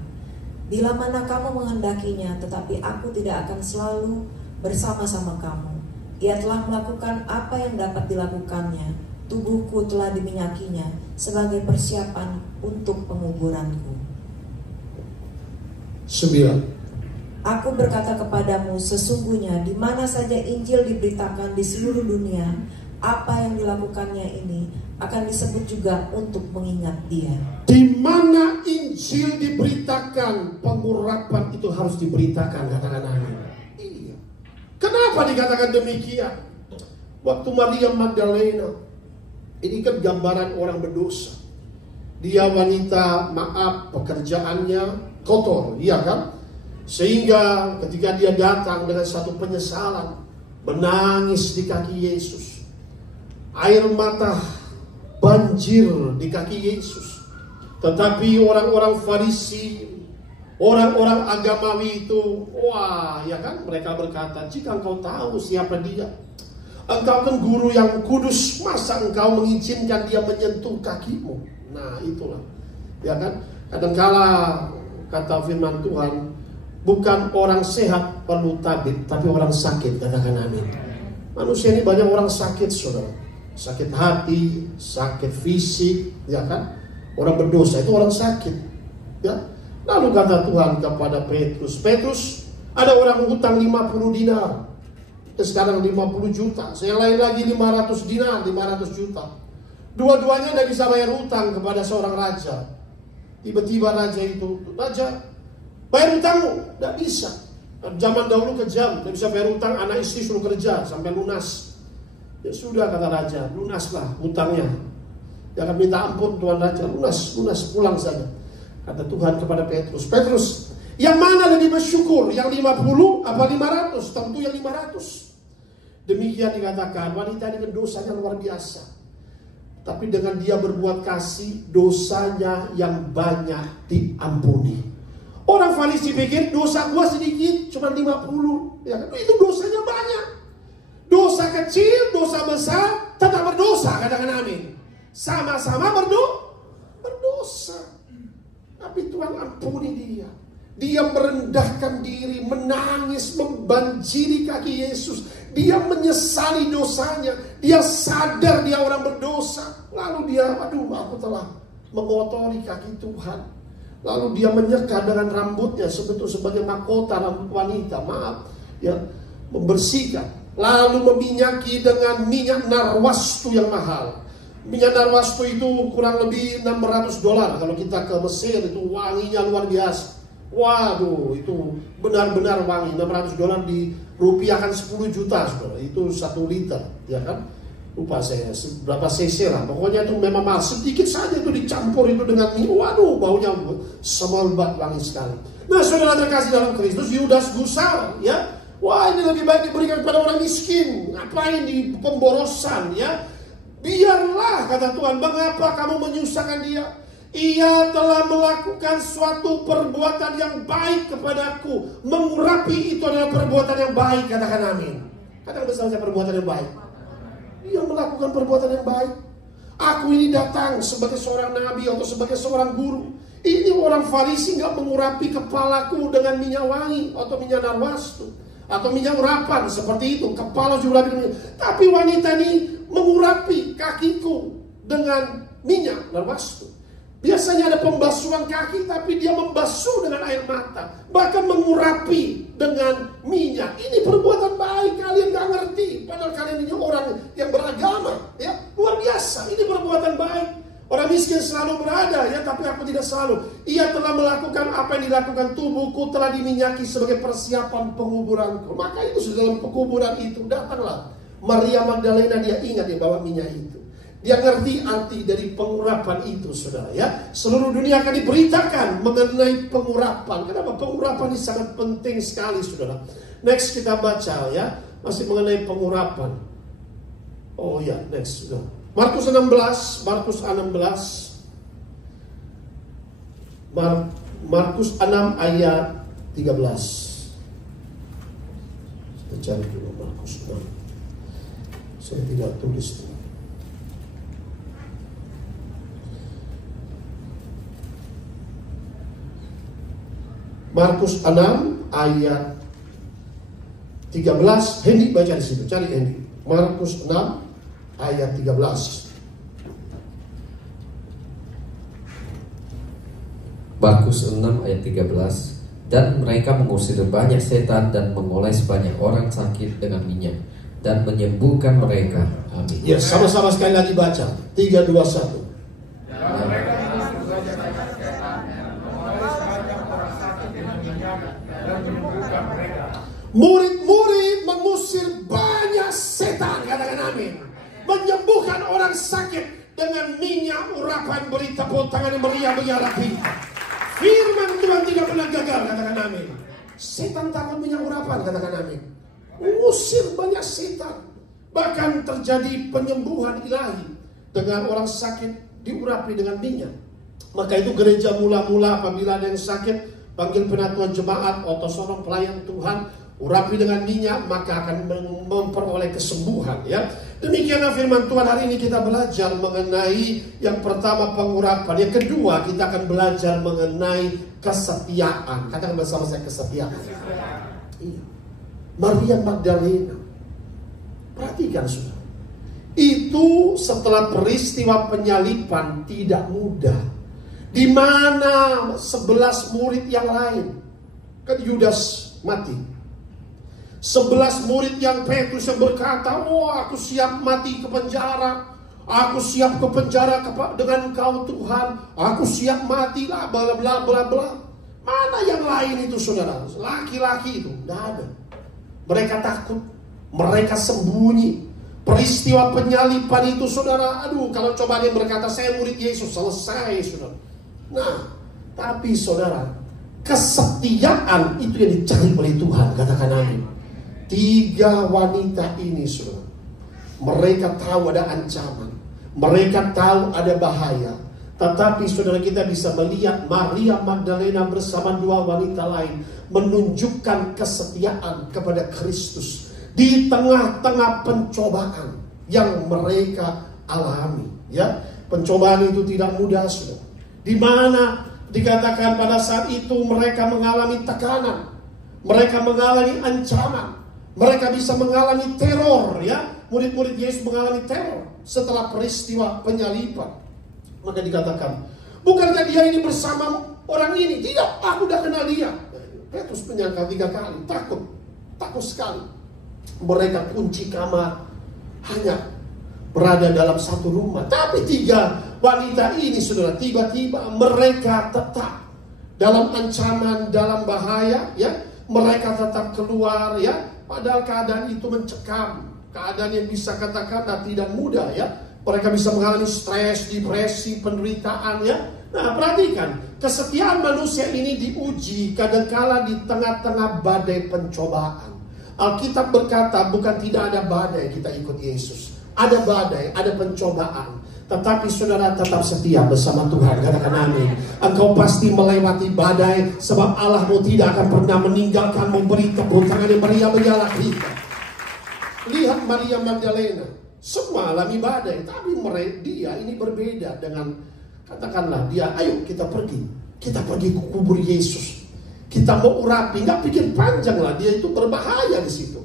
Bila mana kamu menghendakinya, tetapi aku tidak akan selalu bersama-sama kamu. Ia telah melakukan apa yang dapat dilakukannya. Tubuhku telah diminyakinya sebagai persiapan untuk penguburanku. 9. Aku berkata kepadamu, sesungguhnya di mana saja Injil diberitakan di seluruh dunia, apa yang dilakukannya ini akan disebut juga untuk mengingat dia. Di mana Injil diberitakan, pengurapan itu harus diberitakan, katakan amin. Iya. Kenapa dikatakan demikian? Waktu Maria Magdalena, ini kan gambaran orang berdosa. Dia wanita, maaf, pekerjaannya kotor, iya kan? Sehingga ketika dia datang dengan satu penyesalan, menangis di kaki Yesus, air mata banjir di kaki Yesus. Tetapi orang-orang Farisi, orang-orang agamawi itu, wah ya kan, mereka berkata, jika engkau tahu siapa dia, engkau kan guru yang kudus, masa engkau mengizinkan dia menyentuh kakimu? Nah itulah, ya kan. Kadangkala kata firman Tuhan, bukan orang sehat perlu tabib, tapi orang sakit, katakan amin. Manusia ini banyak orang sakit, saudara. Sakit hati, sakit fisik, ya kan. Orang berdosa itu orang sakit, ya. Lalu kata Tuhan kepada Petrus, Petrus, ada orang hutang 50 dinar. Sekarang 50 juta. Saya lain lagi 500 dinar, 500 juta. Dua-duanya tidak bisa bayar hutang kepada seorang raja. Tiba-tiba raja itu, raja, bayar hutangmu, tidak bisa. Zaman dahulu kejam, tidak bisa bayar hutang, anak istri suruh kerja sampai lunas. Ya sudah kata raja, lunaslah hutangnya. Jangan minta ampun Tuhan raja, lunas, pulang saja. Kata Tuhan kepada Petrus, Petrus, yang mana lebih bersyukur, yang 50 apa 500? Tentu yang 500. Demikian dikatakan, wanita ini dosanya luar biasa. Tapi dengan dia berbuat kasih, dosanya yang banyak diampuni. Orang Farisi pikir dosa gua sedikit, cuma 50, ya kan? Itu dosanya banyak. Dosa kecil, dosa besar, tetap berdosa, katakan amin. Sama-sama berdosa. Tapi Tuhan ampuni dia. Dia merendahkan diri, menangis, membanjiri kaki Yesus. Dia menyesali dosanya. Dia sadar dia orang berdosa. Lalu dia, aduh aku telah mengotori kaki Tuhan. Lalu dia menyeka dengan rambutnya sebagai mahkota rambut wanita, membersihkan. Lalu meminyaki dengan minyak narwastu yang mahal. Minyak narwastu itu kurang lebih $600. Kalau kita ke Mesir itu wanginya luar biasa. Waduh, itu benar-benar wangi. $600 dirupiahkan 10 juta, saudara. Itu 1 liter, ya kan? Lupa saya berapa cc lah. Pokoknya itu memang mahal. Sedikit saja itu dicampur itu dengan minyak. Waduh, baunya semerbak wangi sekali. Nah, saudara terkasih dalam Kristus, Yudas gusar, ya. Wah, ini lebih baik diberikan kepada orang miskin. Ngapain di pemborosan, ya? Biarlah, kata Tuhan, mengapa kamu menyusahkan dia? Ia telah melakukan suatu perbuatan yang baik kepadaku. Mengurapi itu adalah perbuatan yang baik, katakan amin. Katakan bersama saya, perbuatan yang baik. Dia melakukan perbuatan yang baik. Aku ini datang sebagai seorang nabi atau sebagai seorang guru. Ini orang Farisi nggak mengurapi kepalaku dengan minyak wangi atau minyak narwastu atau minyak urapan seperti itu. Kepala juga dengan minyak. Tapi wanita ini mengurapi kakiku dengan minyak narwastu. Biasanya ada pembasuhan kaki, tapi dia membasuh dengan air mata, bahkan mengurapi dengan minyak. Ini perbuatan baik, kalian gak ngerti. Padahal kalian ini orang yang beragama, ya, luar biasa. Ini perbuatan baik. Orang miskin selalu berada, ya, tapi aku tidak selalu. Ia telah melakukan apa yang dilakukan tubuhku, telah diminyaki sebagai persiapan penguburanku. Maka itu dalam penguburan itu datanglah Maria Magdalena, dia ingat dia bawa minyak itu. Dia ngerti arti dari pengurapan itu, saudara, ya. Seluruh dunia akan diberitakan mengenai pengurapan. Kenapa? Pengurapan ini sangat penting sekali, saudara. Next kita baca, ya, masih mengenai pengurapan. Oh ya, next, sudah. Markus 16, Markus 6 ayat 13. Kita cari dulu Markus 6. Saya tidak tulis. Markus 6 ayat 13. Hendy baca di situ, cari Hendy. Markus 6 ayat 13. Markus 6 ayat 13. Dan mereka mengusir banyak setan dan mengoles banyak orang sakit dengan minyak dan menyembuhkan mereka. Amin. Ya, sama-sama sekali lagi baca. 3, 2, 1. Murid-murid mengusir banyak setan, katakan amin. Menyembuhkan orang sakit dengan minyak urapan, beri tepuk tangan yang meriah bagi Allah kita. Firman Tuhan tidak pernah gagal, katakan amin. Setan takut minyak urapan, katakan amin. Mengusir banyak setan. Bahkan terjadi penyembuhan ilahi dengan orang sakit diurapi dengan minyak. Maka itu gereja mula-mula apabila ada yang sakit, panggil penatuan jemaat atau seorang pelayan Tuhan, urapi dengan minyak, maka akan memperoleh kesembuhan, ya. Demikianlah firman Tuhan. Hari ini kita belajar mengenai yang pertama pengurapan, yang kedua kita akan belajar mengenai kesetiaan. Katakan bersama saya, kesetiaan. Iya. Maria Magdalena, perhatikan saudara, itu setelah peristiwa penyaliban tidak mudah. Di mana 11 murid yang lain, kan Yudas mati. 11 murid yang Petrus yang berkata, oh aku siap mati ke penjara, aku siap ke penjara dengan Engkau Tuhan, aku siap mati lah, bla bla bla bla. Mana yang lain itu saudara? Laki-laki itu tidak ada. Mereka takut, mereka sembunyi. Peristiwa penyaliban itu saudara, aduh, kalau coba dia berkata saya murid Yesus, selesai saudara. Nah, tapi saudara, kesetiaan itu yang dicari oleh Tuhan, katakan amin. 3 wanita ini saudara, mereka tahu ada ancaman, mereka tahu ada bahaya, tetapi saudara kita bisa melihat Maria Magdalena bersama 2 wanita lain menunjukkan kesetiaan kepada Kristus di tengah-tengah pencobaan yang mereka alami, ya. Pencobaan itu tidak mudah saudara, di mana dikatakan pada saat itu mereka mengalami tekanan, mereka mengalami ancaman, mereka bisa mengalami teror, ya. Murid-murid Yesus mengalami teror setelah peristiwa penyaliban. Maka dikatakan Bukankah dia ini bersama orang ini? Tidak, aku udah kenal dia. Petrus menyangkal 3 kali, takut sekali. Mereka kunci kamar, hanya berada dalam satu rumah. Tapi 3 wanita ini, saudara, tiba-tiba mereka tetap dalam ancaman, dalam bahaya, ya. Mereka tetap keluar, ya. Padahal keadaan itu mencekam, keadaan yang bisa katakanlah tidak mudah, ya. Mereka bisa mengalami stres, depresi, penderitaan, ya. Nah, perhatikan, kesetiaan manusia ini diuji kadangkala di tengah-tengah badai pencobaan. Alkitab berkata bukan tidak ada badai kita ikut Yesus. Ada badai, ada pencobaan. Tetapi saudara tetap setia bersama Tuhan. Katakan amin. Engkau pasti melewati badai, sebab Allahmu tidak akan pernah meninggalkanmu. Beri tepuk tangan yang meriah bagi kita. Lihat Maria Magdalena, semua alami badai, tapi dia ini berbeda dengan, katakanlah dia, ayo kita pergi ke kubur Yesus. Kita mau urapi, nggak pikir panjang lah, dia itu berbahaya di situ.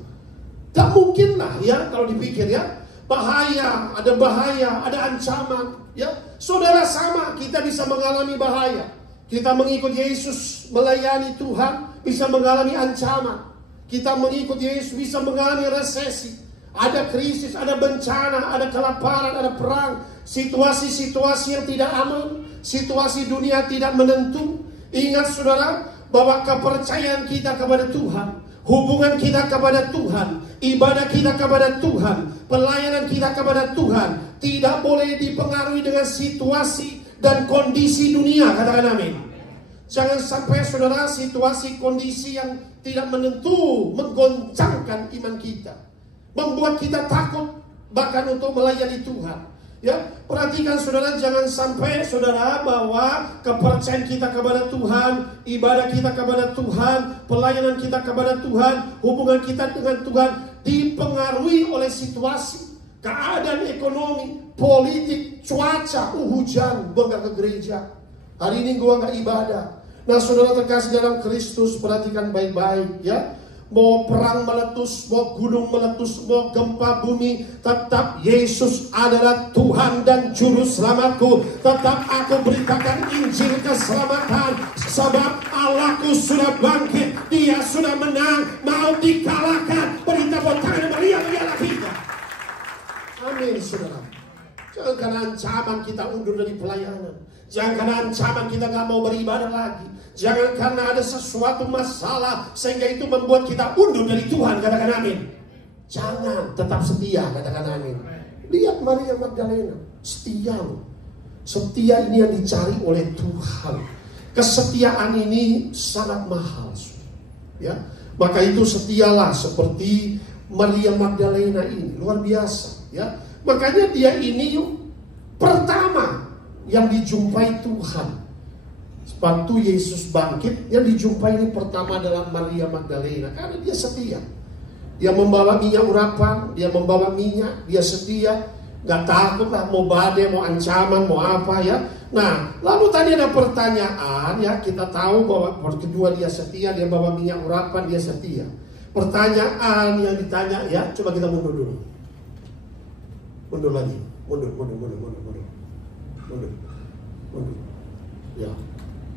Tak mungkin lah, ya, kalau dipikir, ya, bahaya, ada ancaman, ya. Saudara, sama, kita bisa mengalami bahaya. Kita mengikut Yesus, melayani Tuhan, bisa mengalami ancaman. Kita mengikut Yesus bisa mengalami resesi. Ada krisis, ada bencana, ada kelaparan, ada perang. Situasi-situasi yang tidak aman. Situasi dunia tidak menentu. Ingat saudara, bahwa kepercayaan kita kepada Tuhan, hubungan kita kepada Tuhan, ibadah kita kepada Tuhan, pelayanan kita kepada Tuhan tidak boleh dipengaruhi dengan situasi dan kondisi dunia. Katakan amin. Jangan sampai saudara situasi kondisi yang tidak menentu menggoncangkan iman kita, membuat kita takut bahkan untuk melayani Tuhan. Ya, perhatikan saudara, jangan sampai saudara bahwa kepercayaan kita kepada Tuhan, ibadah kita kepada Tuhan, pelayanan kita kepada Tuhan, hubungan kita dengan Tuhan dipengaruhi oleh situasi, keadaan ekonomi, politik, cuaca, hujan, gua nggak ke gereja, hari ini gua nggak ibadah. Nah, saudara terkasih dalam Kristus, perhatikan baik-baik, ya. Mau perang meletus, mau gunung meletus, mau gempa bumi, tetap Yesus adalah Tuhan dan Juru Selamatku. Tetap aku beritakan Injil keselamatan, sebab Allahku sudah bangkit, Dia sudah menang, mau dikalahkan. Berita tangan meriah kita. Amin, saudara. Jangan karena ancaman kita undur dari pelayanan. Jangan karena ancaman kita gak mau beribadah lagi. Jangan karena ada sesuatu masalah sehingga itu membuat kita undur dari Tuhan. Katakan amin. Jangan, tetap setia. Katakan amin. Lihat Maria Magdalena, setia. Setia ini yang dicari oleh Tuhan. Kesetiaan ini sangat mahal, ya. Maka itu setialah seperti Maria Magdalena ini, luar biasa, ya. Makanya dia ini pertama yang dijumpai Tuhan. Waktu Yesus bangkit, yang dijumpai ini pertama adalah Maria Magdalena, karena dia setia. Dia membawa minyak urapan, dia membawa minyak, dia setia, gak takut lah mau badai, mau ancaman, mau apa, ya. Nah, lalu tadi ada pertanyaan, ya, kita tahu bahwa kedua dia setia, dia bawa minyak urapan, dia setia. Pertanyaan yang ditanya, ya, coba kita mundur dulu. Mundur lagi, mundur. Ya.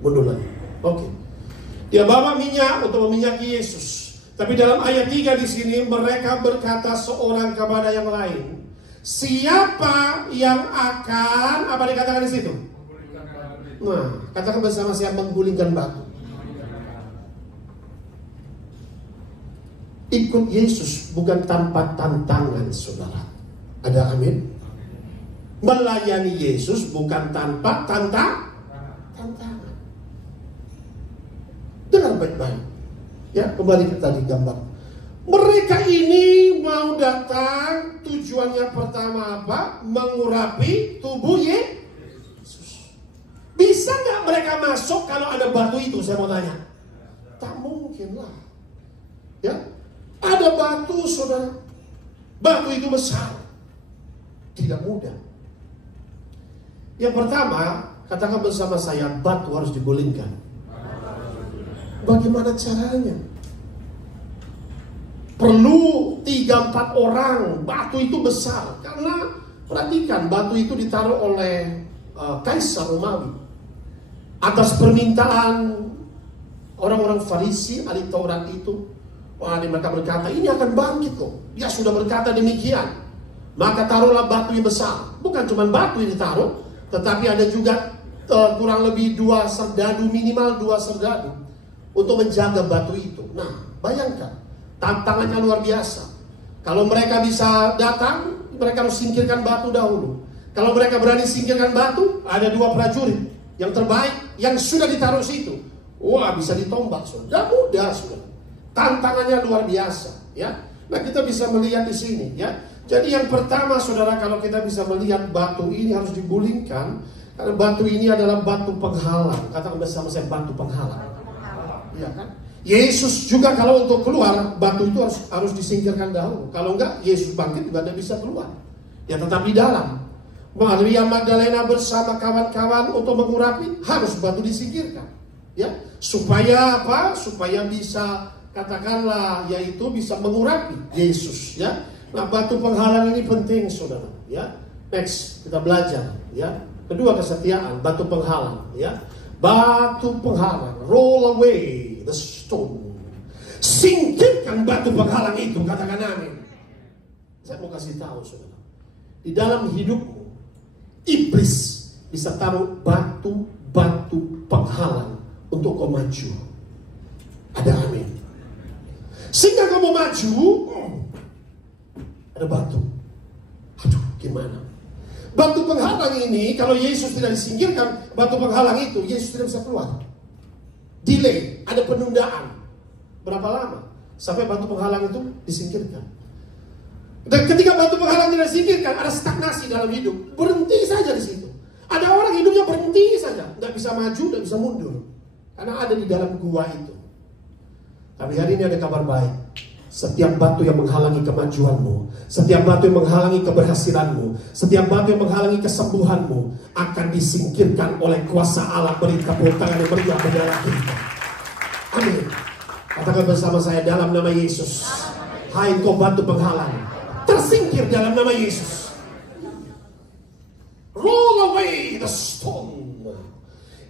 Mundur lagi. Oke. Dia bawa minyak untuk meminyaki Yesus. Tapi dalam ayat 3 di sini mereka berkata seorang kepada yang lain, siapa yang akan, apa dikatakan di situ? Nah, katakan bersama saya, menggulingkan batu. Ikut Yesus bukan tanpa tantangan, saudara. Ada amin? Melayani Yesus bukan tanpa tantangan. Dengar baik-baik. Ya, kembali ke tadi gambar. Mereka ini mau datang, tujuannya pertama apa? Mengurapi tubuh Yesus. Bisa nggak mereka masuk kalau ada batu itu? Saya mau tanya. Tak mungkin lah. Ya, ada batu, saudara. Batu itu besar, tidak mudah. Yang pertama, katakan bersama saya, batu harus digulingkan. Bagaimana caranya? Perlu 3-4 orang. Batu itu besar. Karena perhatikan, batu itu ditaruh oleh Kaisar Romawi. atas permintaan orang-orang Farisi, ahli Taurat itu. Wah, mereka berkata, ini akan bangkit kok. Dia sudah berkata demikian. Maka taruhlah batu yang besar. Bukan cuma batu yang ditaruh, tetapi ada juga kurang lebih 2 serdadu, minimal 2 serdadu untuk menjaga batu itu. Nah, bayangkan, tantangannya luar biasa. Kalau mereka bisa datang, mereka harus singkirkan batu dahulu. Kalau mereka berani singkirkan batu, ada 2 prajurit yang terbaik yang sudah ditaruh situ. Wah, bisa ditombak, sudah mudah, sudah. Tantangannya luar biasa, ya. Nah, kita bisa melihat di sini, ya. Jadi yang pertama, saudara, kalau kita bisa melihat batu ini harus digulingkan, karena batu ini adalah batu penghalang. Katakan bersama saya, batu penghalang. Iya kan? Yesus juga kalau untuk keluar, batu itu harus disingkirkan dahulu. Kalau enggak, Yesus bangkit juga tidak bisa keluar. Ya, tetap di dalam. Maria Magdalena bersama kawan-kawan untuk mengurapi, harus batu disingkirkan. Ya, supaya apa? Supaya bisa, katakanlah, yaitu bisa mengurapi Yesus, ya. Nah, batu penghalang ini penting, saudara, ya. Next, kita belajar, ya. Kedua, kesetiaan, batu penghalang, ya. Batu penghalang, roll away the stone. Singkirkan batu penghalang itu, katakan amin. Saya mau kasih tahu, saudara, di dalam hidupmu, iblis bisa taruh batu-batu penghalang untuk kau maju. Ada amin. Sehingga kamu maju, ada batu. Aduh, gimana? Batu penghalang ini, kalau Yesus tidak disingkirkan, batu penghalang itu, Yesus tidak bisa keluar. Delay, ada penundaan. Berapa lama? Sampai batu penghalang itu disingkirkan. Dan ketika batu penghalang tidak disingkirkan, ada stagnasi dalam hidup. Berhenti saja di situ. Ada orang hidupnya berhenti saja, tidak bisa maju, tidak bisa mundur. Karena ada di dalam gua itu. Tapi hari ini ada kabar baik. Setiap batu yang menghalangi kemajuanmu, setiap batu yang menghalangi keberhasilanmu, setiap batu yang menghalangi kesembuhanmu akan disingkirkan oleh kuasa Allah. Beri tepuk tangan yang meriah bagi Allah kita. Amin. Katakan bersama saya, dalam nama Yesus. Hai kau batu penghalang, tersingkir dalam nama Yesus. Roll away the stone.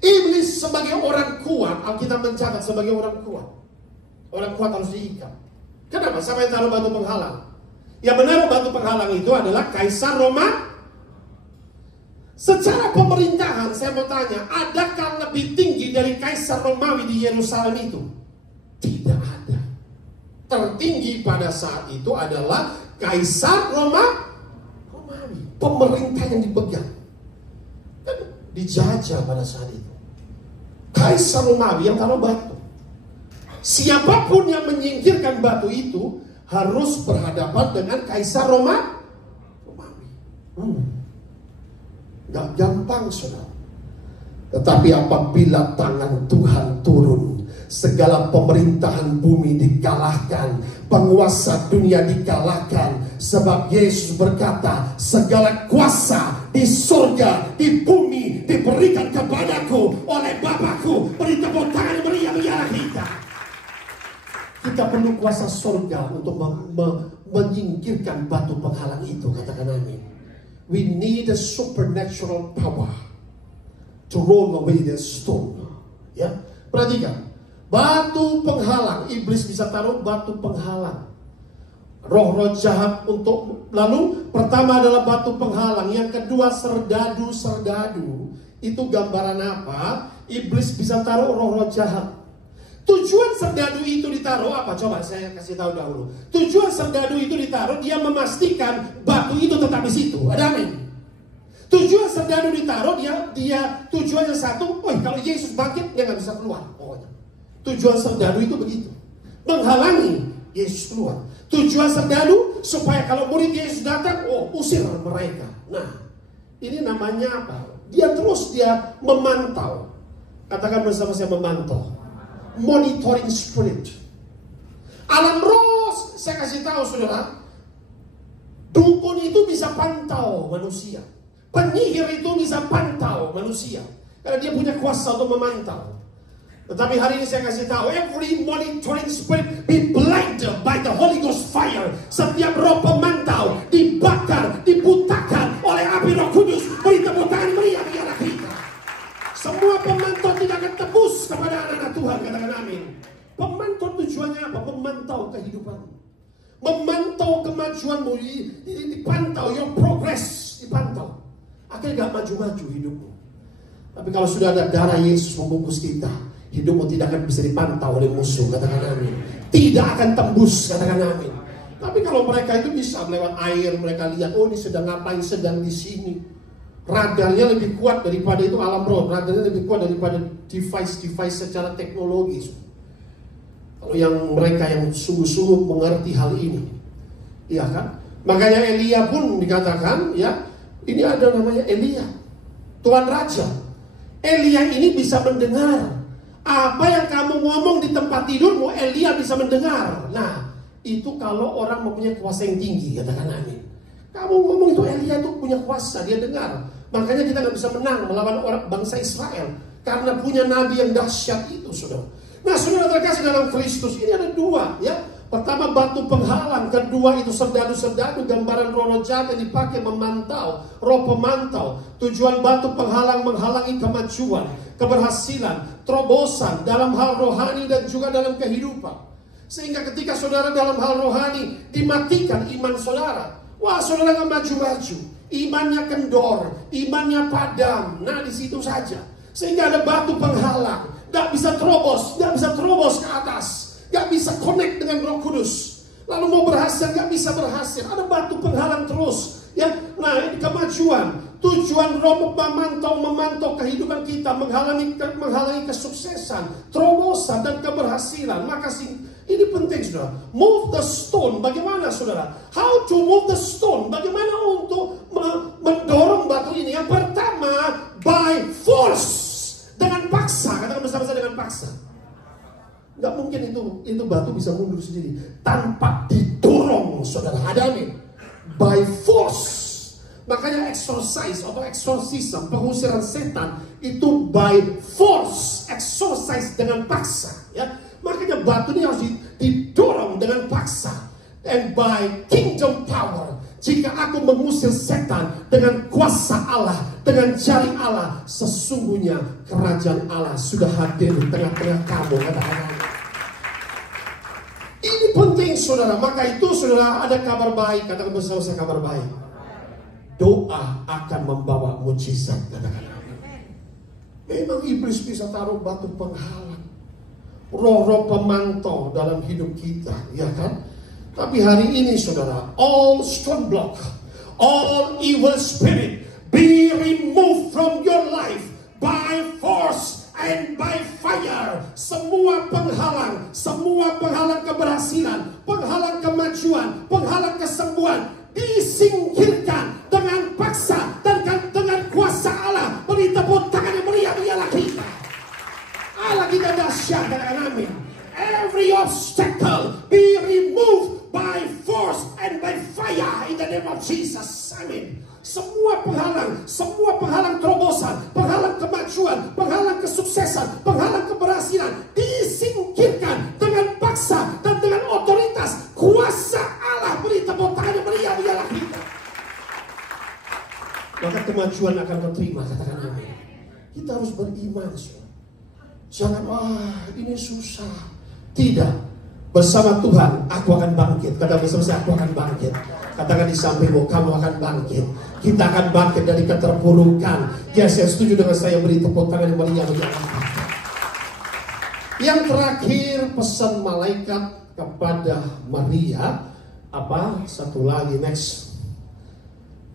Iblis sebagai orang kuat, Alkitab mencatat sebagai orang kuat. Orang kuat harus diikat. Kenapa? Sampai taruh batu penghalang. Yang menaruh batu penghalang itu adalah Kaisar Roma. Secara pemerintahan, saya mau tanya, adakah lebih tinggi dari Kaisar Romawi di Yerusalem itu? Tidak ada. Tertinggi pada saat itu adalah Kaisar Romawi. Pemerintah yang dipegang. Dan dijajah pada saat itu. Kaisar Romawi yang taruh batu. Siapapun yang menyingkirkan batu itu harus berhadapan dengan Kaisar Romawi. Gak gampang, saudara. Tetapi apabila tangan Tuhan turun, segala pemerintahan bumi dikalahkan, penguasa dunia dikalahkan. Sebab Yesus berkata, segala kuasa di surga, di bumi diberikan kepadaku oleh Bapakku. Beri tepuk tangan meriah bagi Allah kita. Kita perlu kuasa surga untuk menyingkirkan batu penghalang itu. Katakan amin. We need a supernatural power to roll away the stone. Ya, perhatikan. Batu penghalang, iblis bisa taruh batu penghalang. Roh-roh jahat untuk, lalu pertama adalah batu penghalang, yang kedua serdadu-serdadu. Itu gambaran apa? Iblis bisa taruh roh-roh jahat. Tujuan serdadu itu ditaruh apa? Coba saya kasih tahu dahulu. Tujuan serdadu itu ditaruh, dia memastikan batu itu tetap di situ. Ada amin. Tujuan serdadu ditaruh, dia tujuannya satu. Kalau Yesus bangkit, dia nggak bisa keluar. Pokoknya. Tujuan serdadu itu begitu, menghalangi Yesus keluar. Tujuan serdadu supaya kalau murid Yesus datang, usir mereka. Nah, ini namanya apa? Dia memantau. Katakan bersama saya, memantau. Monitoring spirit. Alam roh, saya kasih tahu saudara, dukun itu bisa pantau manusia, penyihir itu bisa pantau manusia, karena dia punya kuasa untuk memantau. Tetapi hari ini saya kasih tahu, every monitoring spirit be blinded by the Holy Ghost fire. Setiap roh pemantau dibakar, dibutakan oleh api Roh Kudus. Beri tepuk tangan meriah bagi Allah kita. Semua pemantau tidak kemajuanmu dipantau, your progress dipantau. Akhirnya gak maju-maju hidupmu. Tapi kalau sudah ada darah Yesus membungkus kita, hidupmu tidak akan bisa dipantau oleh musuh, katakan amin. Tidak akan tembus, katakan amin. Tapi kalau mereka itu bisa lewat air, mereka lihat, oh ini sedang ngapain, sedang di sini. Radarnya lebih kuat daripada itu alam roh, radarnya lebih kuat daripada device secara teknologi. Kalau yang mereka yang sungguh-sungguh mengerti hal ini, iya kan? Makanya Elia pun dikatakan, ya, ini ada namanya Elia, Tuan Raja. Elia ini bisa mendengar apa yang kamu ngomong di tempat tidurmu, Elia bisa mendengar. Nah, itu kalau orang mempunyai kuasa yang tinggi, katakan amin. Kamu ngomong itu Elia itu punya kuasa, dia dengar. Makanya kita gak bisa menang melawan orang bangsa Israel karena punya nabi yang dahsyat itu, saudara. Nah, saudara terkasih dalam Kristus, ini ada dua, ya. Pertama batu penghalang, kedua itu serdadu-serdadu, gambaran roh jahat yang dipakai memantau, roh pemantau. Tujuan batu penghalang menghalangi kemajuan, keberhasilan, terobosan dalam hal rohani dan juga dalam kehidupan. Sehingga ketika saudara dalam hal rohani dimatikan iman saudara, wah saudara gak maju-maju, imannya kendor, imannya padam. Nah di situ saja. Sehingga ada batu penghalang, gak bisa terobos ke atas, gak bisa connect dengan Roh Kudus. Lalu mau berhasil gak bisa berhasil, ada batu penghalang terus, ya. Nah ini kemajuan, tujuan Roh memantau kehidupan kita, menghalangi kesuksesan, terobosan dan keberhasilan. Maka ini penting, saudara. Move the stone. Bagaimana, saudara? How to move the stone? Bagaimana untuk mendorong batu ini? Yang pertama, by force. Dengan paksa. Katakan bersama-sama, dengan paksa. Gak mungkin itu batu bisa mundur sendiri tanpa didorong, saudara. Ada amin. By force. Makanya exorcise atau exorcism, pengusiran setan itu by force. Exorcise dengan paksa, ya. Makanya batu ini harus didorong dengan paksa. And by kingdom power. Jika aku mengusir setan dengan kuasa Allah, dengan jari Allah, sesungguhnya kerajaan Allah sudah hadir di tengah-tengah kamu. Katakan ini penting, saudara. Maka itu, saudara, ada kabar baik. Katakan bersama saya, kabar baik. Doa akan membawa mujizat. Katakan memang iblis bisa taruh batu penghalang, roh-roh pemantau dalam hidup kita, ya kan? Tapi hari ini, saudara, all stone block, all evil spirit be removed from your life by force and by fire. Semua penghalang keberhasilan, penghalang kemajuan, penghalang kesembuhan disingkirkan dengan paksa dan dengan kuasa Allah. Beri tepuk tangan yang meriah lagi. Allah kita dahsyat, katakan amin. Every obstacle be removed by force and by fire in the name of Jesus. Amin. Semua penghalang terobosan, penghalang kemajuan, penghalang kesuksesan, penghalang keberhasilan disingkirkan dengan paksa dan dengan otoritas kuasa Allah. Beri tepuk tangan yang meriah lagi. Maka kemajuan akan terima, katakan amin. Kita harus beriman, saudara. Jangan, ini susah. Tidak. Bersama Tuhan, aku akan bangkit. Kata bersama saya, aku akan bangkit. Katakan di sampingmu, kamu akan bangkit. Kita akan bangkit dari keterpurukan. Ya, saya setuju dengan saya. Beri tepuk tangan yang meriah. Yang terakhir, pesan malaikat kepada Maria. Apa? Satu lagi, next.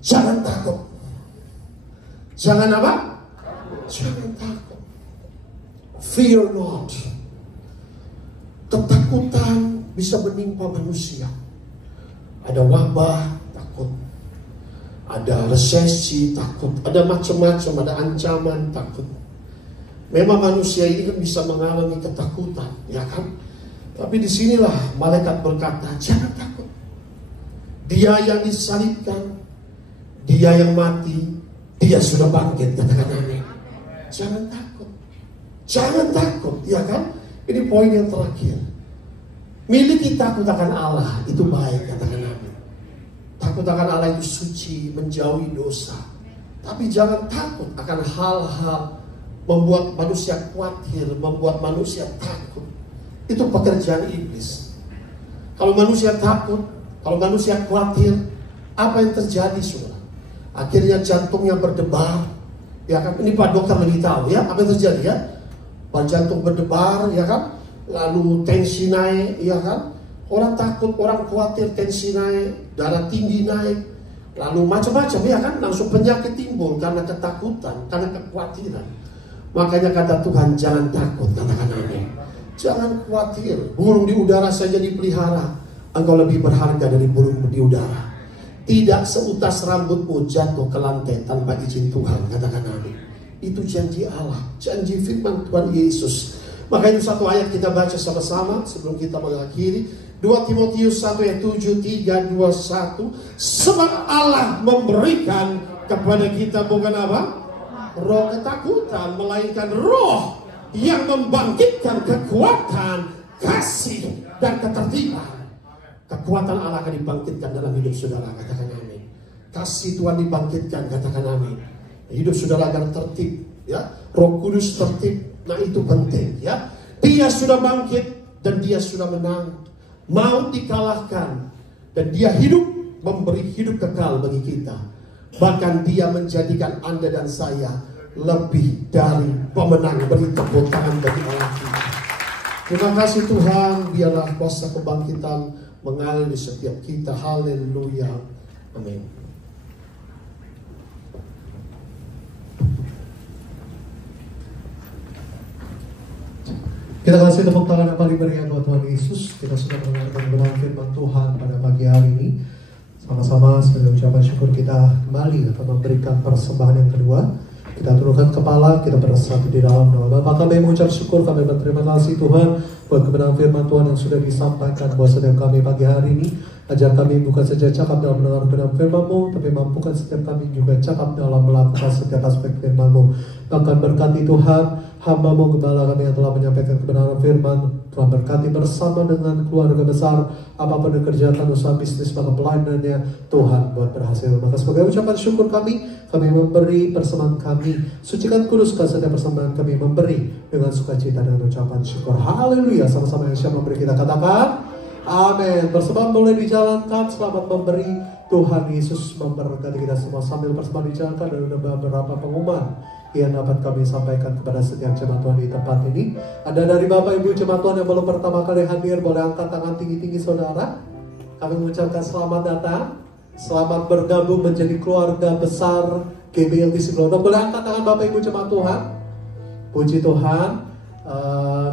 Jangan takut. Jangan apa? Jangan takut. Fear not. Ketakutan bisa menimpa manusia. Ada wabah, takut. Ada resesi, takut. Ada macam-macam, ada ancaman, takut. Memang manusia ini kan bisa mengalami ketakutan, ya kan? Tapi disinilah malaikat berkata, jangan takut. Dia yang disalibkan, dia yang mati, dia sudah bangkit. Katakan amin. Jangan takut. Jangan takut, ya kan? Ini poin yang terakhir. Miliki takut akan Allah, itu baik, katakan amin. Takut akan Allah itu suci, menjauhi dosa. Tapi jangan takut akan hal-hal membuat manusia khawatir, membuat manusia takut. Itu pekerjaan iblis. Kalau manusia takut, Kalau manusia khawatir, apa yang terjadi, saudara? Akhirnya jantungnya berdebar. Ya kan? Ini Pak Dokter lebih tahu ya apa yang terjadi ya. Jantung berdebar, ya kan? Lalu tensi naik, ya kan? Orang takut, orang khawatir, tensi naik, darah tinggi naik, lalu macam-macam, ya kan? Langsung penyakit timbul karena ketakutan, karena kekhawatiran. Makanya kata Tuhan, jangan takut, katakan amin. Jangan khawatir, burung di udara saja dipelihara, engkau lebih berharga dari burung di udara. Tidak seutas rambutmu jatuh ke lantai tanpa izin Tuhan, katakan amin. Itu janji Allah, janji firman Tuhan Yesus. Maka itu satu ayat kita baca sama-sama sebelum kita mengakhiri. 2 Timotius 1 ayat 7, 3, 2, 1. Sebab Allah memberikan kepada kita bukan apa? Roh ketakutan, melainkan roh yang membangkitkan kekuatan, kasih, dan ketertiban. Kekuatan Allah akan dibangkitkan dalam hidup saudara, katakan amin. Kasih Tuhan dibangkitkan, katakan amin. Hidup saudara akan tertib, ya. Roh Kudus tertib. Nah itu penting, ya. Dia sudah bangkit dan dia sudah menang. Maut dikalahkan dan dia hidup, memberi hidup kekal bagi kita. Bahkan dia menjadikan Anda dan saya lebih dari pemenang. Beri tepuk tangan bagi Allah kita. Terima kasih Tuhan, biarlah kuasa kebangkitan mengalir di setiap kita. Haleluya. Amin. Kita kasih tepuk tangan yang paling meriah buat Tuhan Yesus. Kita sudah mendengarkan kebenaran firman Tuhan pada pagi hari ini. Sama-sama sebagai ucapan syukur kita kembali akan memberikan persembahan yang kedua. Kita turunkan kepala, kita bersatu di dalam doa. Bapa, kami mengucap syukur, kami berterima kasih Tuhan buat kebenaran firman Tuhan yang sudah disampaikan buat setiap kami pagi hari ini. Ajar kami bukan saja cakap dalam mendengar kebenaran firman-Mu, tapi mampukan setiap kami juga cakap dalam melakukan setiap aspek firman-Mu. Bahkan berkati Tuhan, hamba-Mu Gembala kami yang telah menyampaikan kebenaran firman. Tuhan berkati bersama dengan keluarga besar, apapun yang dikerjakan, usaha bisnis, maka pelayanannya Tuhan buat berhasil. Maka sebagai ucapan syukur kami memberi persembahan kami. Sucikan kuduskan setiap persembahan kami, memberi dengan sukacita dan ucapan syukur. Haleluya. Sama-sama yang siap memberi kita katakan amin. Persembahan boleh dijalankan, selamat memberi. Tuhan Yesus memberkati kita semua. Sambil persembahan dijalankan, ada beberapa pengumuman yang dapat kami sampaikan kepada setiap jemaat Tuhan di tempat ini. Ada dari Bapak Ibu jemaat Tuhan yang belum pertama kali hadir, boleh angkat tangan tinggi-tinggi saudara. Kami mengucapkan selamat datang, selamat bergabung menjadi keluarga besar GBLTC Glodok. Boleh angkat tangan Bapak Ibu jemaat Tuhan. Puji Tuhan.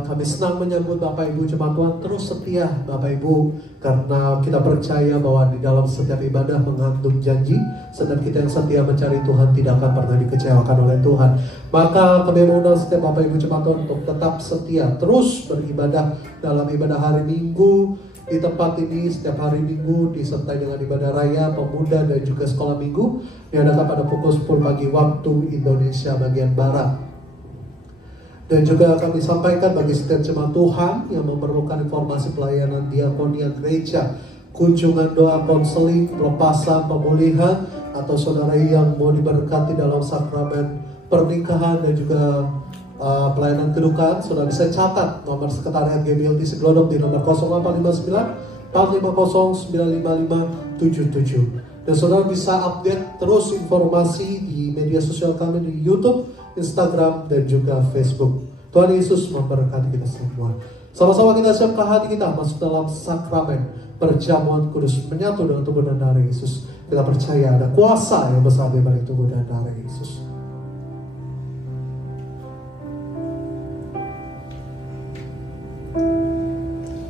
Kami senang menyambut Bapak Ibu jemaat Tuhan. Terus setia Bapak Ibu, karena kita percaya bahwa di dalam setiap ibadah mengandung janji. Sedang kita yang setia mencari Tuhan tidak akan pernah dikecewakan oleh Tuhan. Maka kami mengundang setiap Bapak Ibu jemaat Tuhan untuk tetap setia, terus beribadah dalam ibadah hari Minggu di tempat ini. Setiap hari Minggu disertai dengan ibadah raya, pemuda, dan juga sekolah minggu diadakan pada pukul 10 pagi waktu Indonesia bagian Barat. Dan juga kami sampaikan bagi setiap jemaat Tuhan yang memerlukan informasi pelayanan diakonia gereja, kunjungan doa, konseling, pelepasan, pemulihan, atau saudara yang mau diberkati dalam sakramen pernikahan dan juga pelayanan kedukaan, saudara bisa catat nomor sekretariat GBLTC Glodok di nomor 0859 450 95577. Dan saudara bisa update terus informasi di media sosial kami di YouTube, Instagram, dan juga Facebook. Tuhan Yesus memberkati kita semua. Sama-sama kita siapkan hati kita masuk dalam sakramen perjamuan kudus, menyatu dengan tubuh dan darah Yesus. Kita percaya ada kuasa yang besar di balik tubuh dan darah Yesus.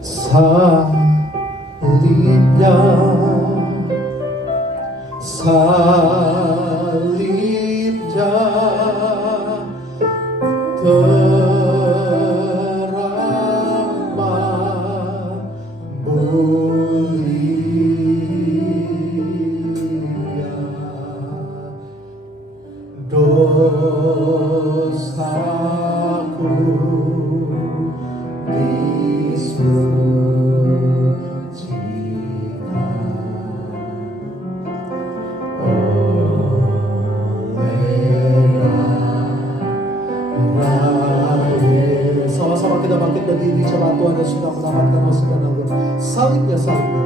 Salibnya, salibnya teramat mulia, dosaku Sama-sama kita bangkit berdiri, jemaat Tuhan yang sudah mendapatkan wasiat dan salibnya, salibnya,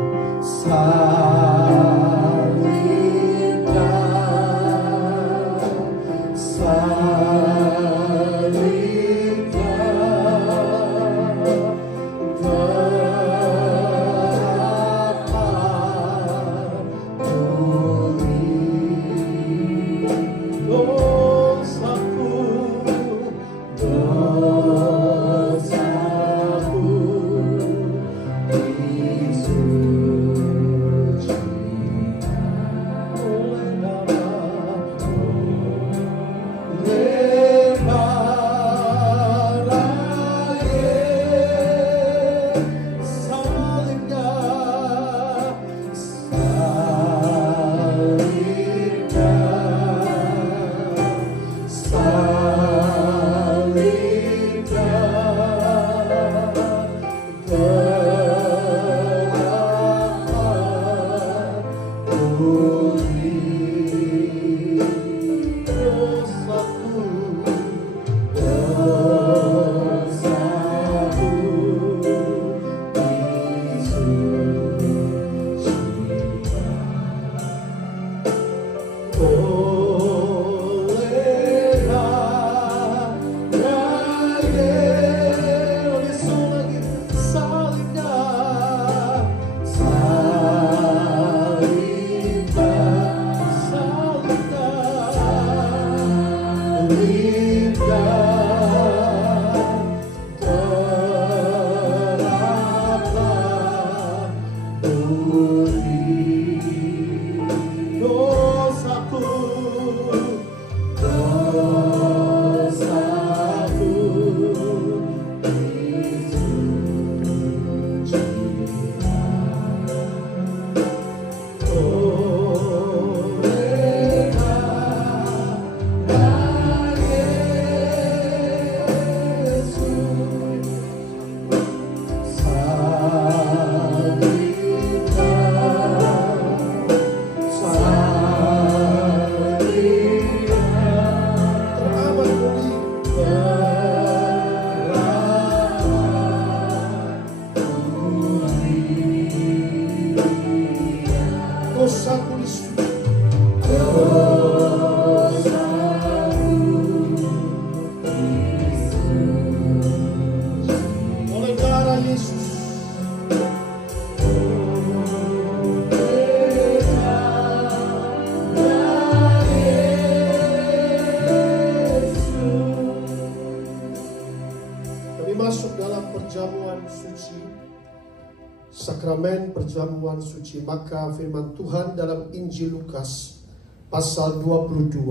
Sakramen perjamuan suci, maka firman Tuhan dalam Injil Lukas pasal 22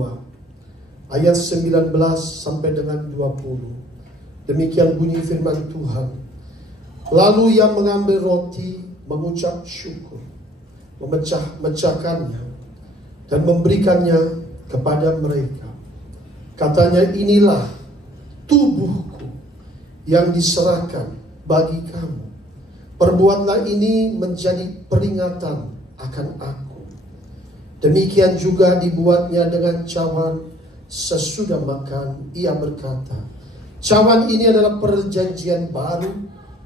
ayat 19 sampai dengan 20. Demikian bunyi firman Tuhan. Lalu ia mengambil roti, mengucap syukur, memecah-mecahkannya dan memberikannya kepada mereka. Katanya, inilah tubuhku yang diserahkan bagi kamu. Perbuatlah ini menjadi peringatan akan aku. Demikian juga dibuatnya dengan cawan sesudah makan. Ia berkata, cawan ini adalah perjanjian baru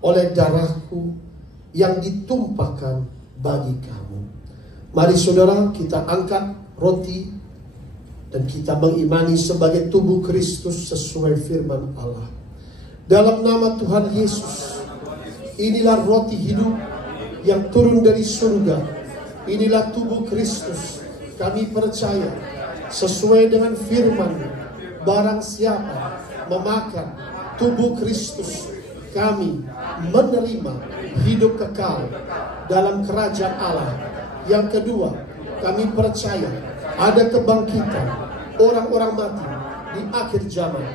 oleh darahku yang ditumpahkan bagi kamu. Mari saudara, kita angkat roti dan kita mengimani sebagai tubuh Kristus sesuai firman Allah. Dalam nama Tuhan Yesus, inilah roti hidup yang turun dari surga. Inilah tubuh Kristus. Kami percaya sesuai dengan firman, barang siapa memakan tubuh Kristus, kami menerima hidup kekal dalam kerajaan Allah. Yang kedua, kami percaya ada kebangkitan orang-orang mati di akhir zaman.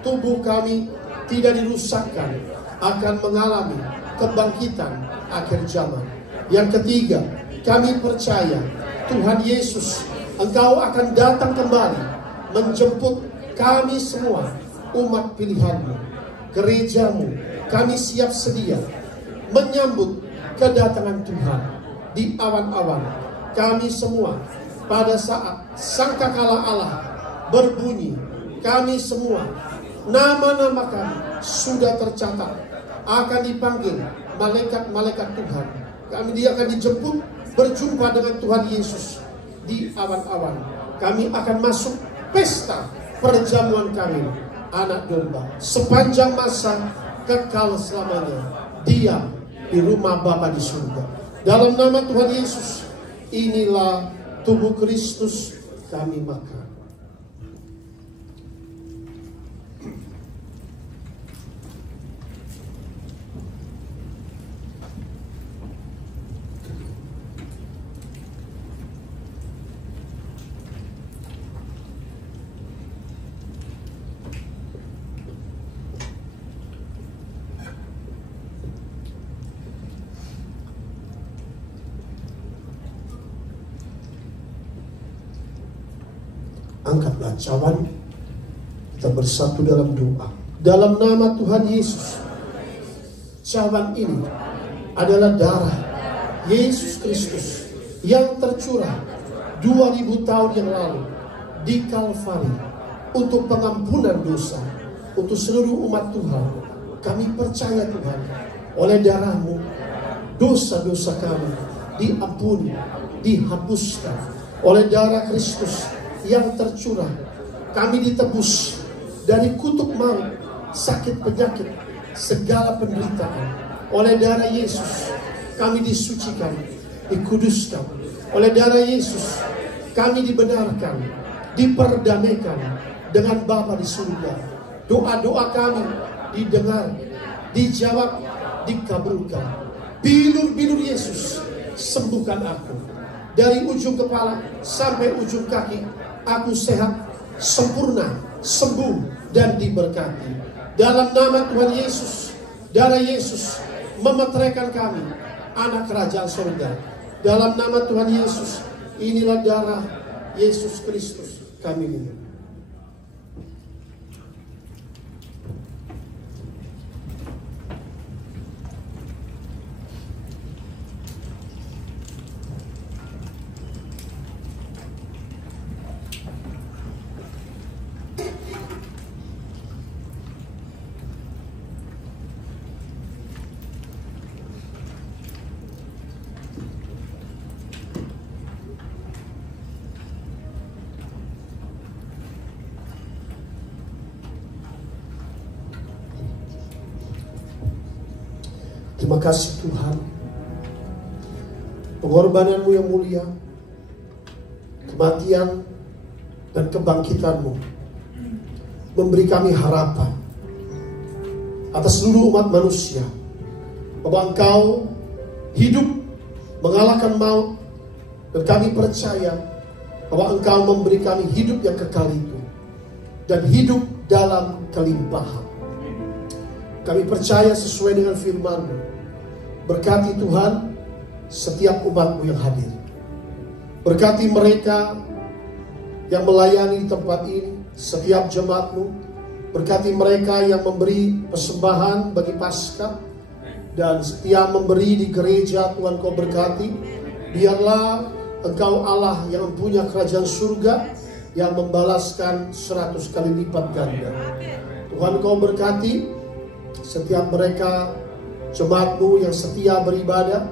Tubuh kami tidak dirusakkan, akan mengalami kebangkitan akhir zaman. Yang ketiga, kami percaya Tuhan Yesus, Engkau akan datang kembali menjemput kami semua, umat pilihan-Mu, gereja-Mu. Kami siap sedia menyambut kedatangan Tuhan di awan-awan. Kami semua pada saat sangkakala Allah berbunyi, kami semua, nama-nama kami sudah tercatat, akan dipanggil malaikat-malaikat Tuhan Dia akan dijemput berjumpa dengan Tuhan Yesus di awan-awan. Kami akan masuk pesta perjamuan kami, anak domba. Sepanjang masa kekal selamanya, diam di rumah Bapa di surga. Dalam nama Tuhan Yesus, inilah tubuh Kristus kami makan. Angkatlah cawan, kita bersatu dalam doa. Dalam nama Tuhan Yesus, cawan ini adalah darah Yesus Kristus yang tercurah 2000 tahun yang lalu di Kalvari untuk pengampunan dosa untuk seluruh umat Tuhan. Kami percaya Tuhan, oleh darah-Mu dosa-dosa kami diampuni, dihapuskan. Oleh darah Kristus yang tercurah, kami ditebus dari kutuk maut, sakit penyakit, segala penderitaan. Oleh darah Yesus kami disucikan, dikuduskan. Oleh darah Yesus kami dibenarkan, diperdamaikan dengan Bapa di surga. Doa-doa kami didengar, dijawab, dikabulkan. Bilur-bilur Yesus, sembuhkan aku dari ujung kepala sampai ujung kaki. Aku sehat, sempurna, sembuh, dan diberkati. Dalam nama Tuhan Yesus, darah Yesus memeteraikan kami, anak kerajaan surga. Dalam nama Tuhan Yesus, inilah darah Yesus Kristus kami minum. Terima kasih Tuhan, pengorbanan-Mu yang mulia, kematian dan kebangkitan-Mu memberi kami harapan atas seluruh umat manusia, bahwa Engkau hidup mengalahkan maut, dan kami percaya bahwa Engkau memberi kami hidup yang kekal itu dan hidup dalam kelimpahan. Kami percaya sesuai dengan firman-Mu. Berkati Tuhan setiap umat-Mu yang hadir. Berkati mereka yang melayani di tempat ini, setiap jemaat-Mu. Berkati mereka yang memberi persembahan bagi Paskah, dan setiap memberi di gereja. Tuhan, Kau berkati. Biarlah Engkau Allah yang mempunyai kerajaan surga, yang membalaskan 100 kali lipat ganda. Tuhan, Kau berkati setiap mereka jemaat-Mu yang setia beribadah.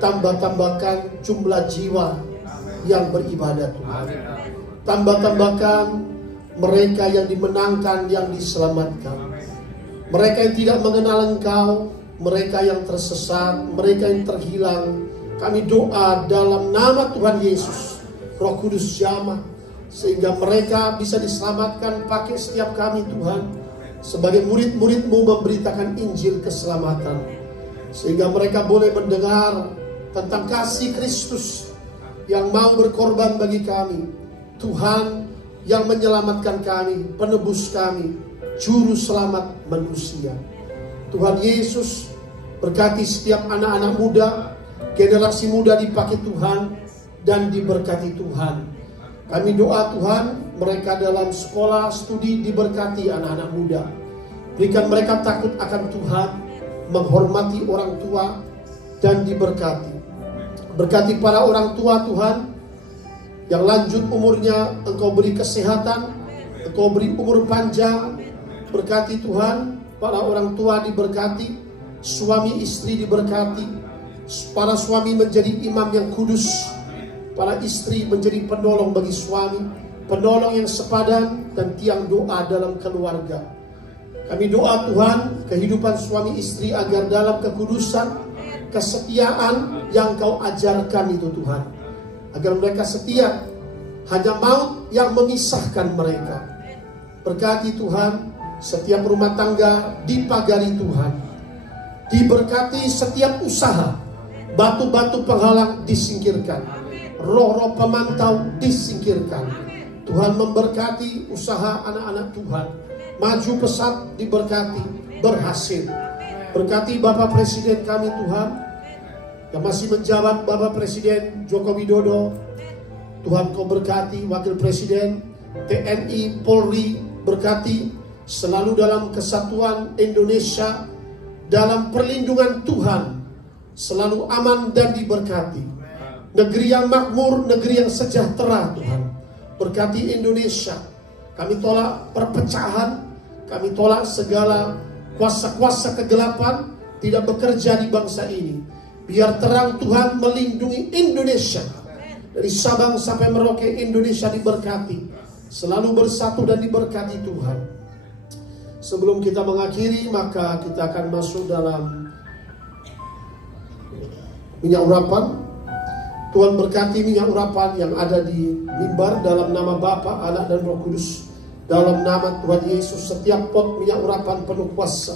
Tambah-tambahkan jumlah jiwa yang beribadah Tuhan. Tambah-tambahkan mereka yang dimenangkan, yang diselamatkan. Mereka yang tidak mengenal Engkau, mereka yang tersesat, mereka yang terhilang. Kami doa dalam nama Tuhan Yesus, Roh Kudus jamah, sehingga mereka bisa diselamatkan. Pakai setiap kami Tuhan sebagai murid-murid-Mu memberitakan Injil keselamatan, sehingga mereka boleh mendengar tentang kasih Kristus yang mau berkorban bagi kami. Tuhan yang menyelamatkan kami, penebus kami, juru selamat manusia. Tuhan Yesus, berkati setiap anak-anak muda, generasi muda dipakai Tuhan dan diberkati Tuhan. Kami doa Tuhan, mereka dalam sekolah studi diberkati anak-anak muda. Berikan mereka takut akan Tuhan, menghormati orang tua, dan diberkati. Berkati para orang tua Tuhan, yang lanjut umurnya Engkau beri kesehatan, Engkau beri umur panjang. Berkati Tuhan, para orang tua diberkati, suami istri diberkati, Para suami menjadi imam yang kudus, para istri menjadi penolong bagi suami, penolong yang sepadan dan tiang doa dalam keluarga. Kami doa Tuhan, kehidupan suami istri agar dalam kekudusan, kesetiaan yang Kau ajarkan itu Tuhan, agar mereka setia, hanya maut yang memisahkan mereka. Berkati Tuhan setiap rumah tangga dipagari Tuhan, diberkati setiap usaha, batu-batu penghalang disingkirkan, roh-roh pemantau disingkirkan. Tuhan memberkati usaha anak-anak Tuhan, maju pesat diberkati, berhasil. Berkati Bapak Presiden kami Tuhan, yang masih menjabat, Bapak Presiden Joko Widodo. Tuhan Kau berkati Wakil Presiden, TNI, Polri, berkati selalu dalam kesatuan Indonesia, dalam perlindungan Tuhan, selalu aman dan diberkati. Negeri yang makmur, negeri yang sejahtera Tuhan. Berkati Indonesia. Kami tolak perpecahan, kami tolak segala kuasa-kuasa kegelapan tidak bekerja di bangsa ini. Biar terang Tuhan melindungi Indonesia. Dari Sabang sampai Merauke, Indonesia diberkati, selalu bersatu dan diberkati Tuhan. Sebelum kita mengakhiri, maka kita akan masuk dalam minyak urapan. Tuhan berkati minyak urapan yang ada di mimbar dalam nama Bapa, Anak dan Roh Kudus. Dalam nama Tuhan Yesus, setiap pot minyak urapan penuh kuasa.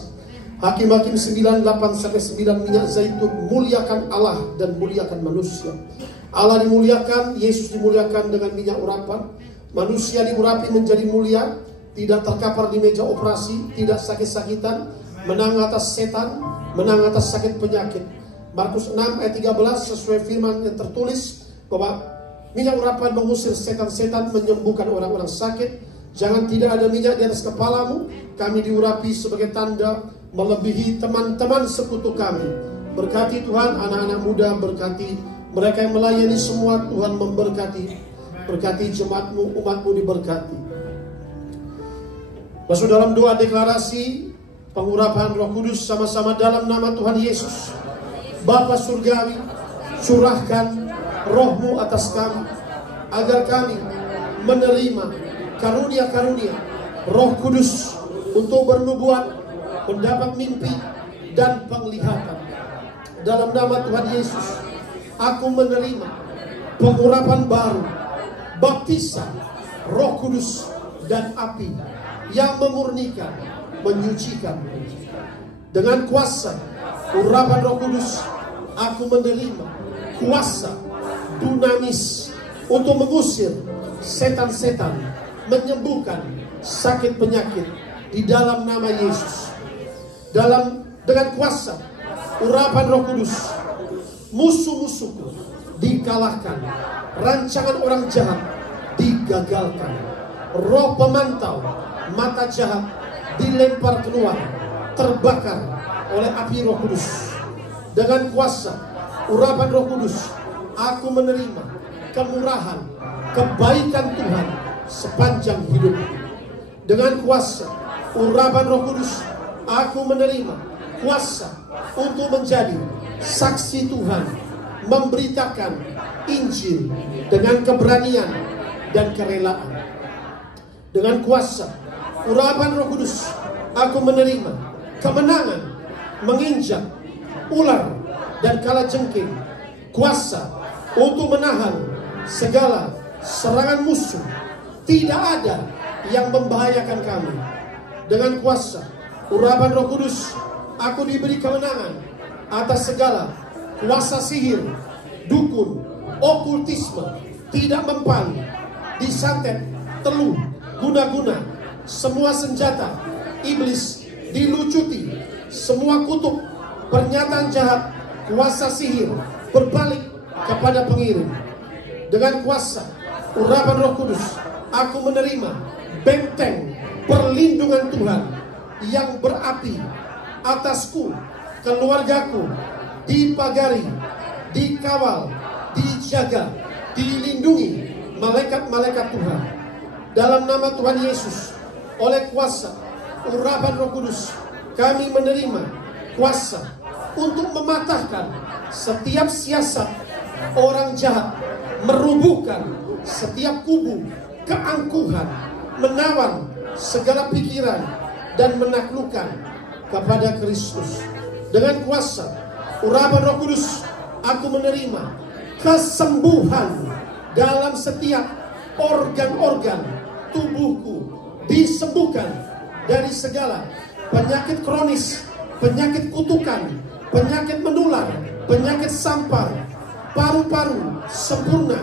Hakim-Hakim 9:8-9, minyak zaitun, muliakan Allah dan muliakan manusia. Allah dimuliakan, Yesus dimuliakan dengan minyak urapan. Manusia diurapi menjadi mulia, tidak terkapar di meja operasi, tidak sakit-sakitan, menang atas setan, menang atas sakit penyakit. Markus 6 ayat 13 sesuai firman yang tertulis bahwa minyak urapan mengusir setan-setan, menyembuhkan orang-orang sakit. Jangan tidak ada minyak di atas kepalamu. Kami diurapi sebagai tanda melebihi teman-teman sekutu kami. Berkati Tuhan anak-anak muda, berkati mereka yang melayani semua. Tuhan memberkati, berkati jemaatmu, umatmu diberkati. Masuk dalam doa deklarasi pengurapan Roh Kudus sama-sama dalam nama Tuhan Yesus. Bapa Surgawi, curahkan Roh-Mu atas kami, agar kami menerima karunia-karunia Roh Kudus untuk bernubuat, mendapat mimpi dan penglihatan. Dalam nama Tuhan Yesus, aku menerima pengurapan baru, baptisan Roh Kudus dan api yang memurnikan, menyucikan. Dengan kuasa urapan Roh Kudus, aku menerima kuasa dunamis untuk mengusir setan-setan, menyembuhkan sakit penyakit di dalam nama Yesus. Dengan kuasa urapan Roh Kudus, musuh-musuhku dikalahkan, rancangan orang jahat digagalkan, roh pemantau mata jahat dilempar keluar, terbakar oleh api Roh Kudus. Dengan kuasa urapan Roh Kudus, aku menerima kemurahan, kebaikan Tuhan sepanjang hidup. Dengan kuasa urapan Roh Kudus, aku menerima kuasa untuk menjadi saksi Tuhan, memberitakan Injil dengan keberanian dan kerelaan. Dengan kuasa urapan Roh Kudus, aku menerima kemenangan menginjak ular dan kalajengking, kuasa untuk menahan segala serangan musuh. Tidak ada yang membahayakan kami. Dengan kuasa urapan Roh Kudus, aku diberi kemenangan atas segala kuasa sihir, dukun, okultisme, tidak mempan, disantet, teluh, guna-guna, semua senjata iblis dilucuti, semua kutuk, pernyataan jahat, kuasa sihir berbalik kepada pengirim. Dengan kuasa urapan Roh Kudus, aku menerima benteng perlindungan Tuhan yang berapi atasku, keluargaku, dipagari, dikawal, dijaga, dilindungi malaikat-malaikat Tuhan. Dalam nama Tuhan Yesus, oleh kuasa urapan Roh Kudus, kami menerima kuasa untuk mematahkan setiap siasat orang jahat, merubuhkan setiap kubu keangkuhan, menawan segala pikiran dan menaklukkan kepada Kristus. Dengan kuasa urapan Roh Kudus, aku menerima kesembuhan dalam setiap organ-organ tubuhku, disembuhkan dari segala penyakit kronis, penyakit kutukan, penyakit menular, penyakit sampar. Paru-paru sempurna,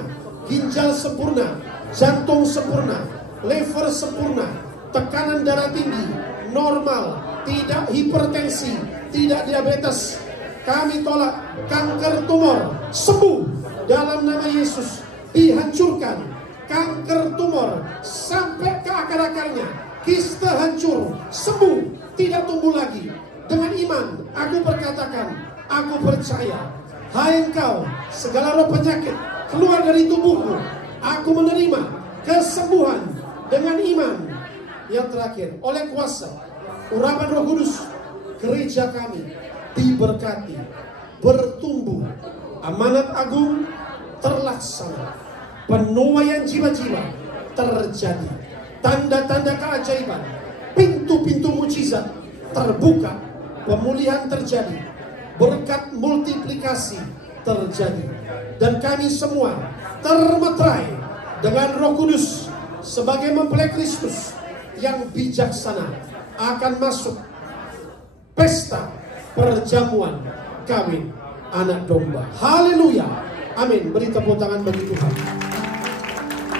ginjal sempurna, jantung sempurna, liver sempurna, tekanan darah tinggi normal, tidak hipertensi, tidak diabetes. Kami tolak kanker tumor, sembuh dalam nama Yesus. Dihancurkan kanker tumor sampai ke akar-akarnya, kista hancur, sembuh, tidak tumbuh lagi. Dengan iman aku berkatakan, aku percaya. Hai engkau, segala roh penyakit keluar dari tubuhku. Aku menerima kesembuhan dengan iman. Yang terakhir, oleh kuasa urapan Roh Kudus, gereja kami diberkati, bertumbuh, amanat agung terlaksana, penuaian jiwa-jiwa terjadi, tanda-tanda keajaiban, pintu-pintu mujizat terbuka, pemulihan terjadi, berkat multiplikasi terjadi, dan kami semua termeterai dengan Roh Kudus sebagai mempelai Kristus yang bijaksana akan masuk pesta perjamuan kawin anak domba. Haleluya, amin. Beri tepuk tangan bagi Tuhan.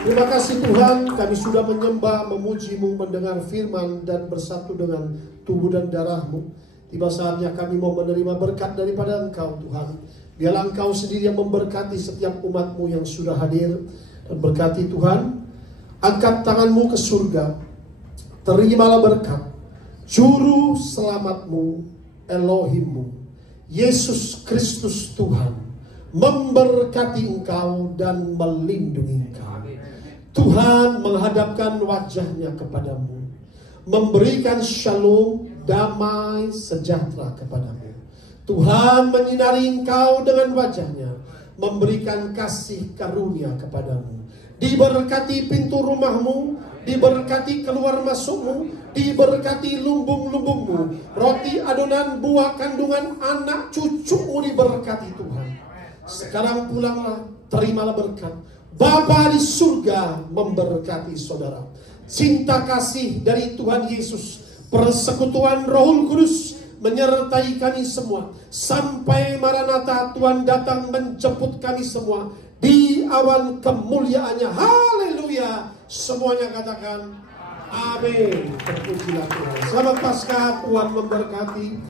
Terima kasih Tuhan, kami sudah menyembah, memuji-Mu, mendengar firman dan bersatu dengan tubuh dan darah-Mu. Tiba saatnya kami mau menerima berkat daripada Engkau Tuhan. Biarlah Engkau sendiri yang memberkati setiap umat-Mu yang sudah hadir. Dan berkati Tuhan, angkat tangan-Mu ke surga, terimalah berkat Juru Selamat-Mu, Elohim-Mu, Yesus Kristus Tuhan, memberkati Engkau dan melindungi Engkau. Tuhan menghadapkan wajah-Nya kepadamu, memberikan shalom, damai sejahtera kepadamu. Tuhan menyinari engkau dengan wajah-Nya, memberikan kasih karunia kepadamu. Diberkati pintu rumahmu, diberkati keluar masukmu, diberkati lumbung-lumbungmu, roti adonan buah kandungan anak cucumu diberkati Tuhan. Sekarang pulanglah, terimalah berkat. Bapa di surga memberkati saudara. Cinta kasih dari Tuhan Yesus, persekutuan Roh Kudus menyertai kami semua. Sampai Maranatha, Tuhan datang menjemput kami semua di awan kemuliaannya. Haleluya. Semuanya katakan amin. Terpujilah Tuhan. Selamat Paskah, Tuhan memberkati.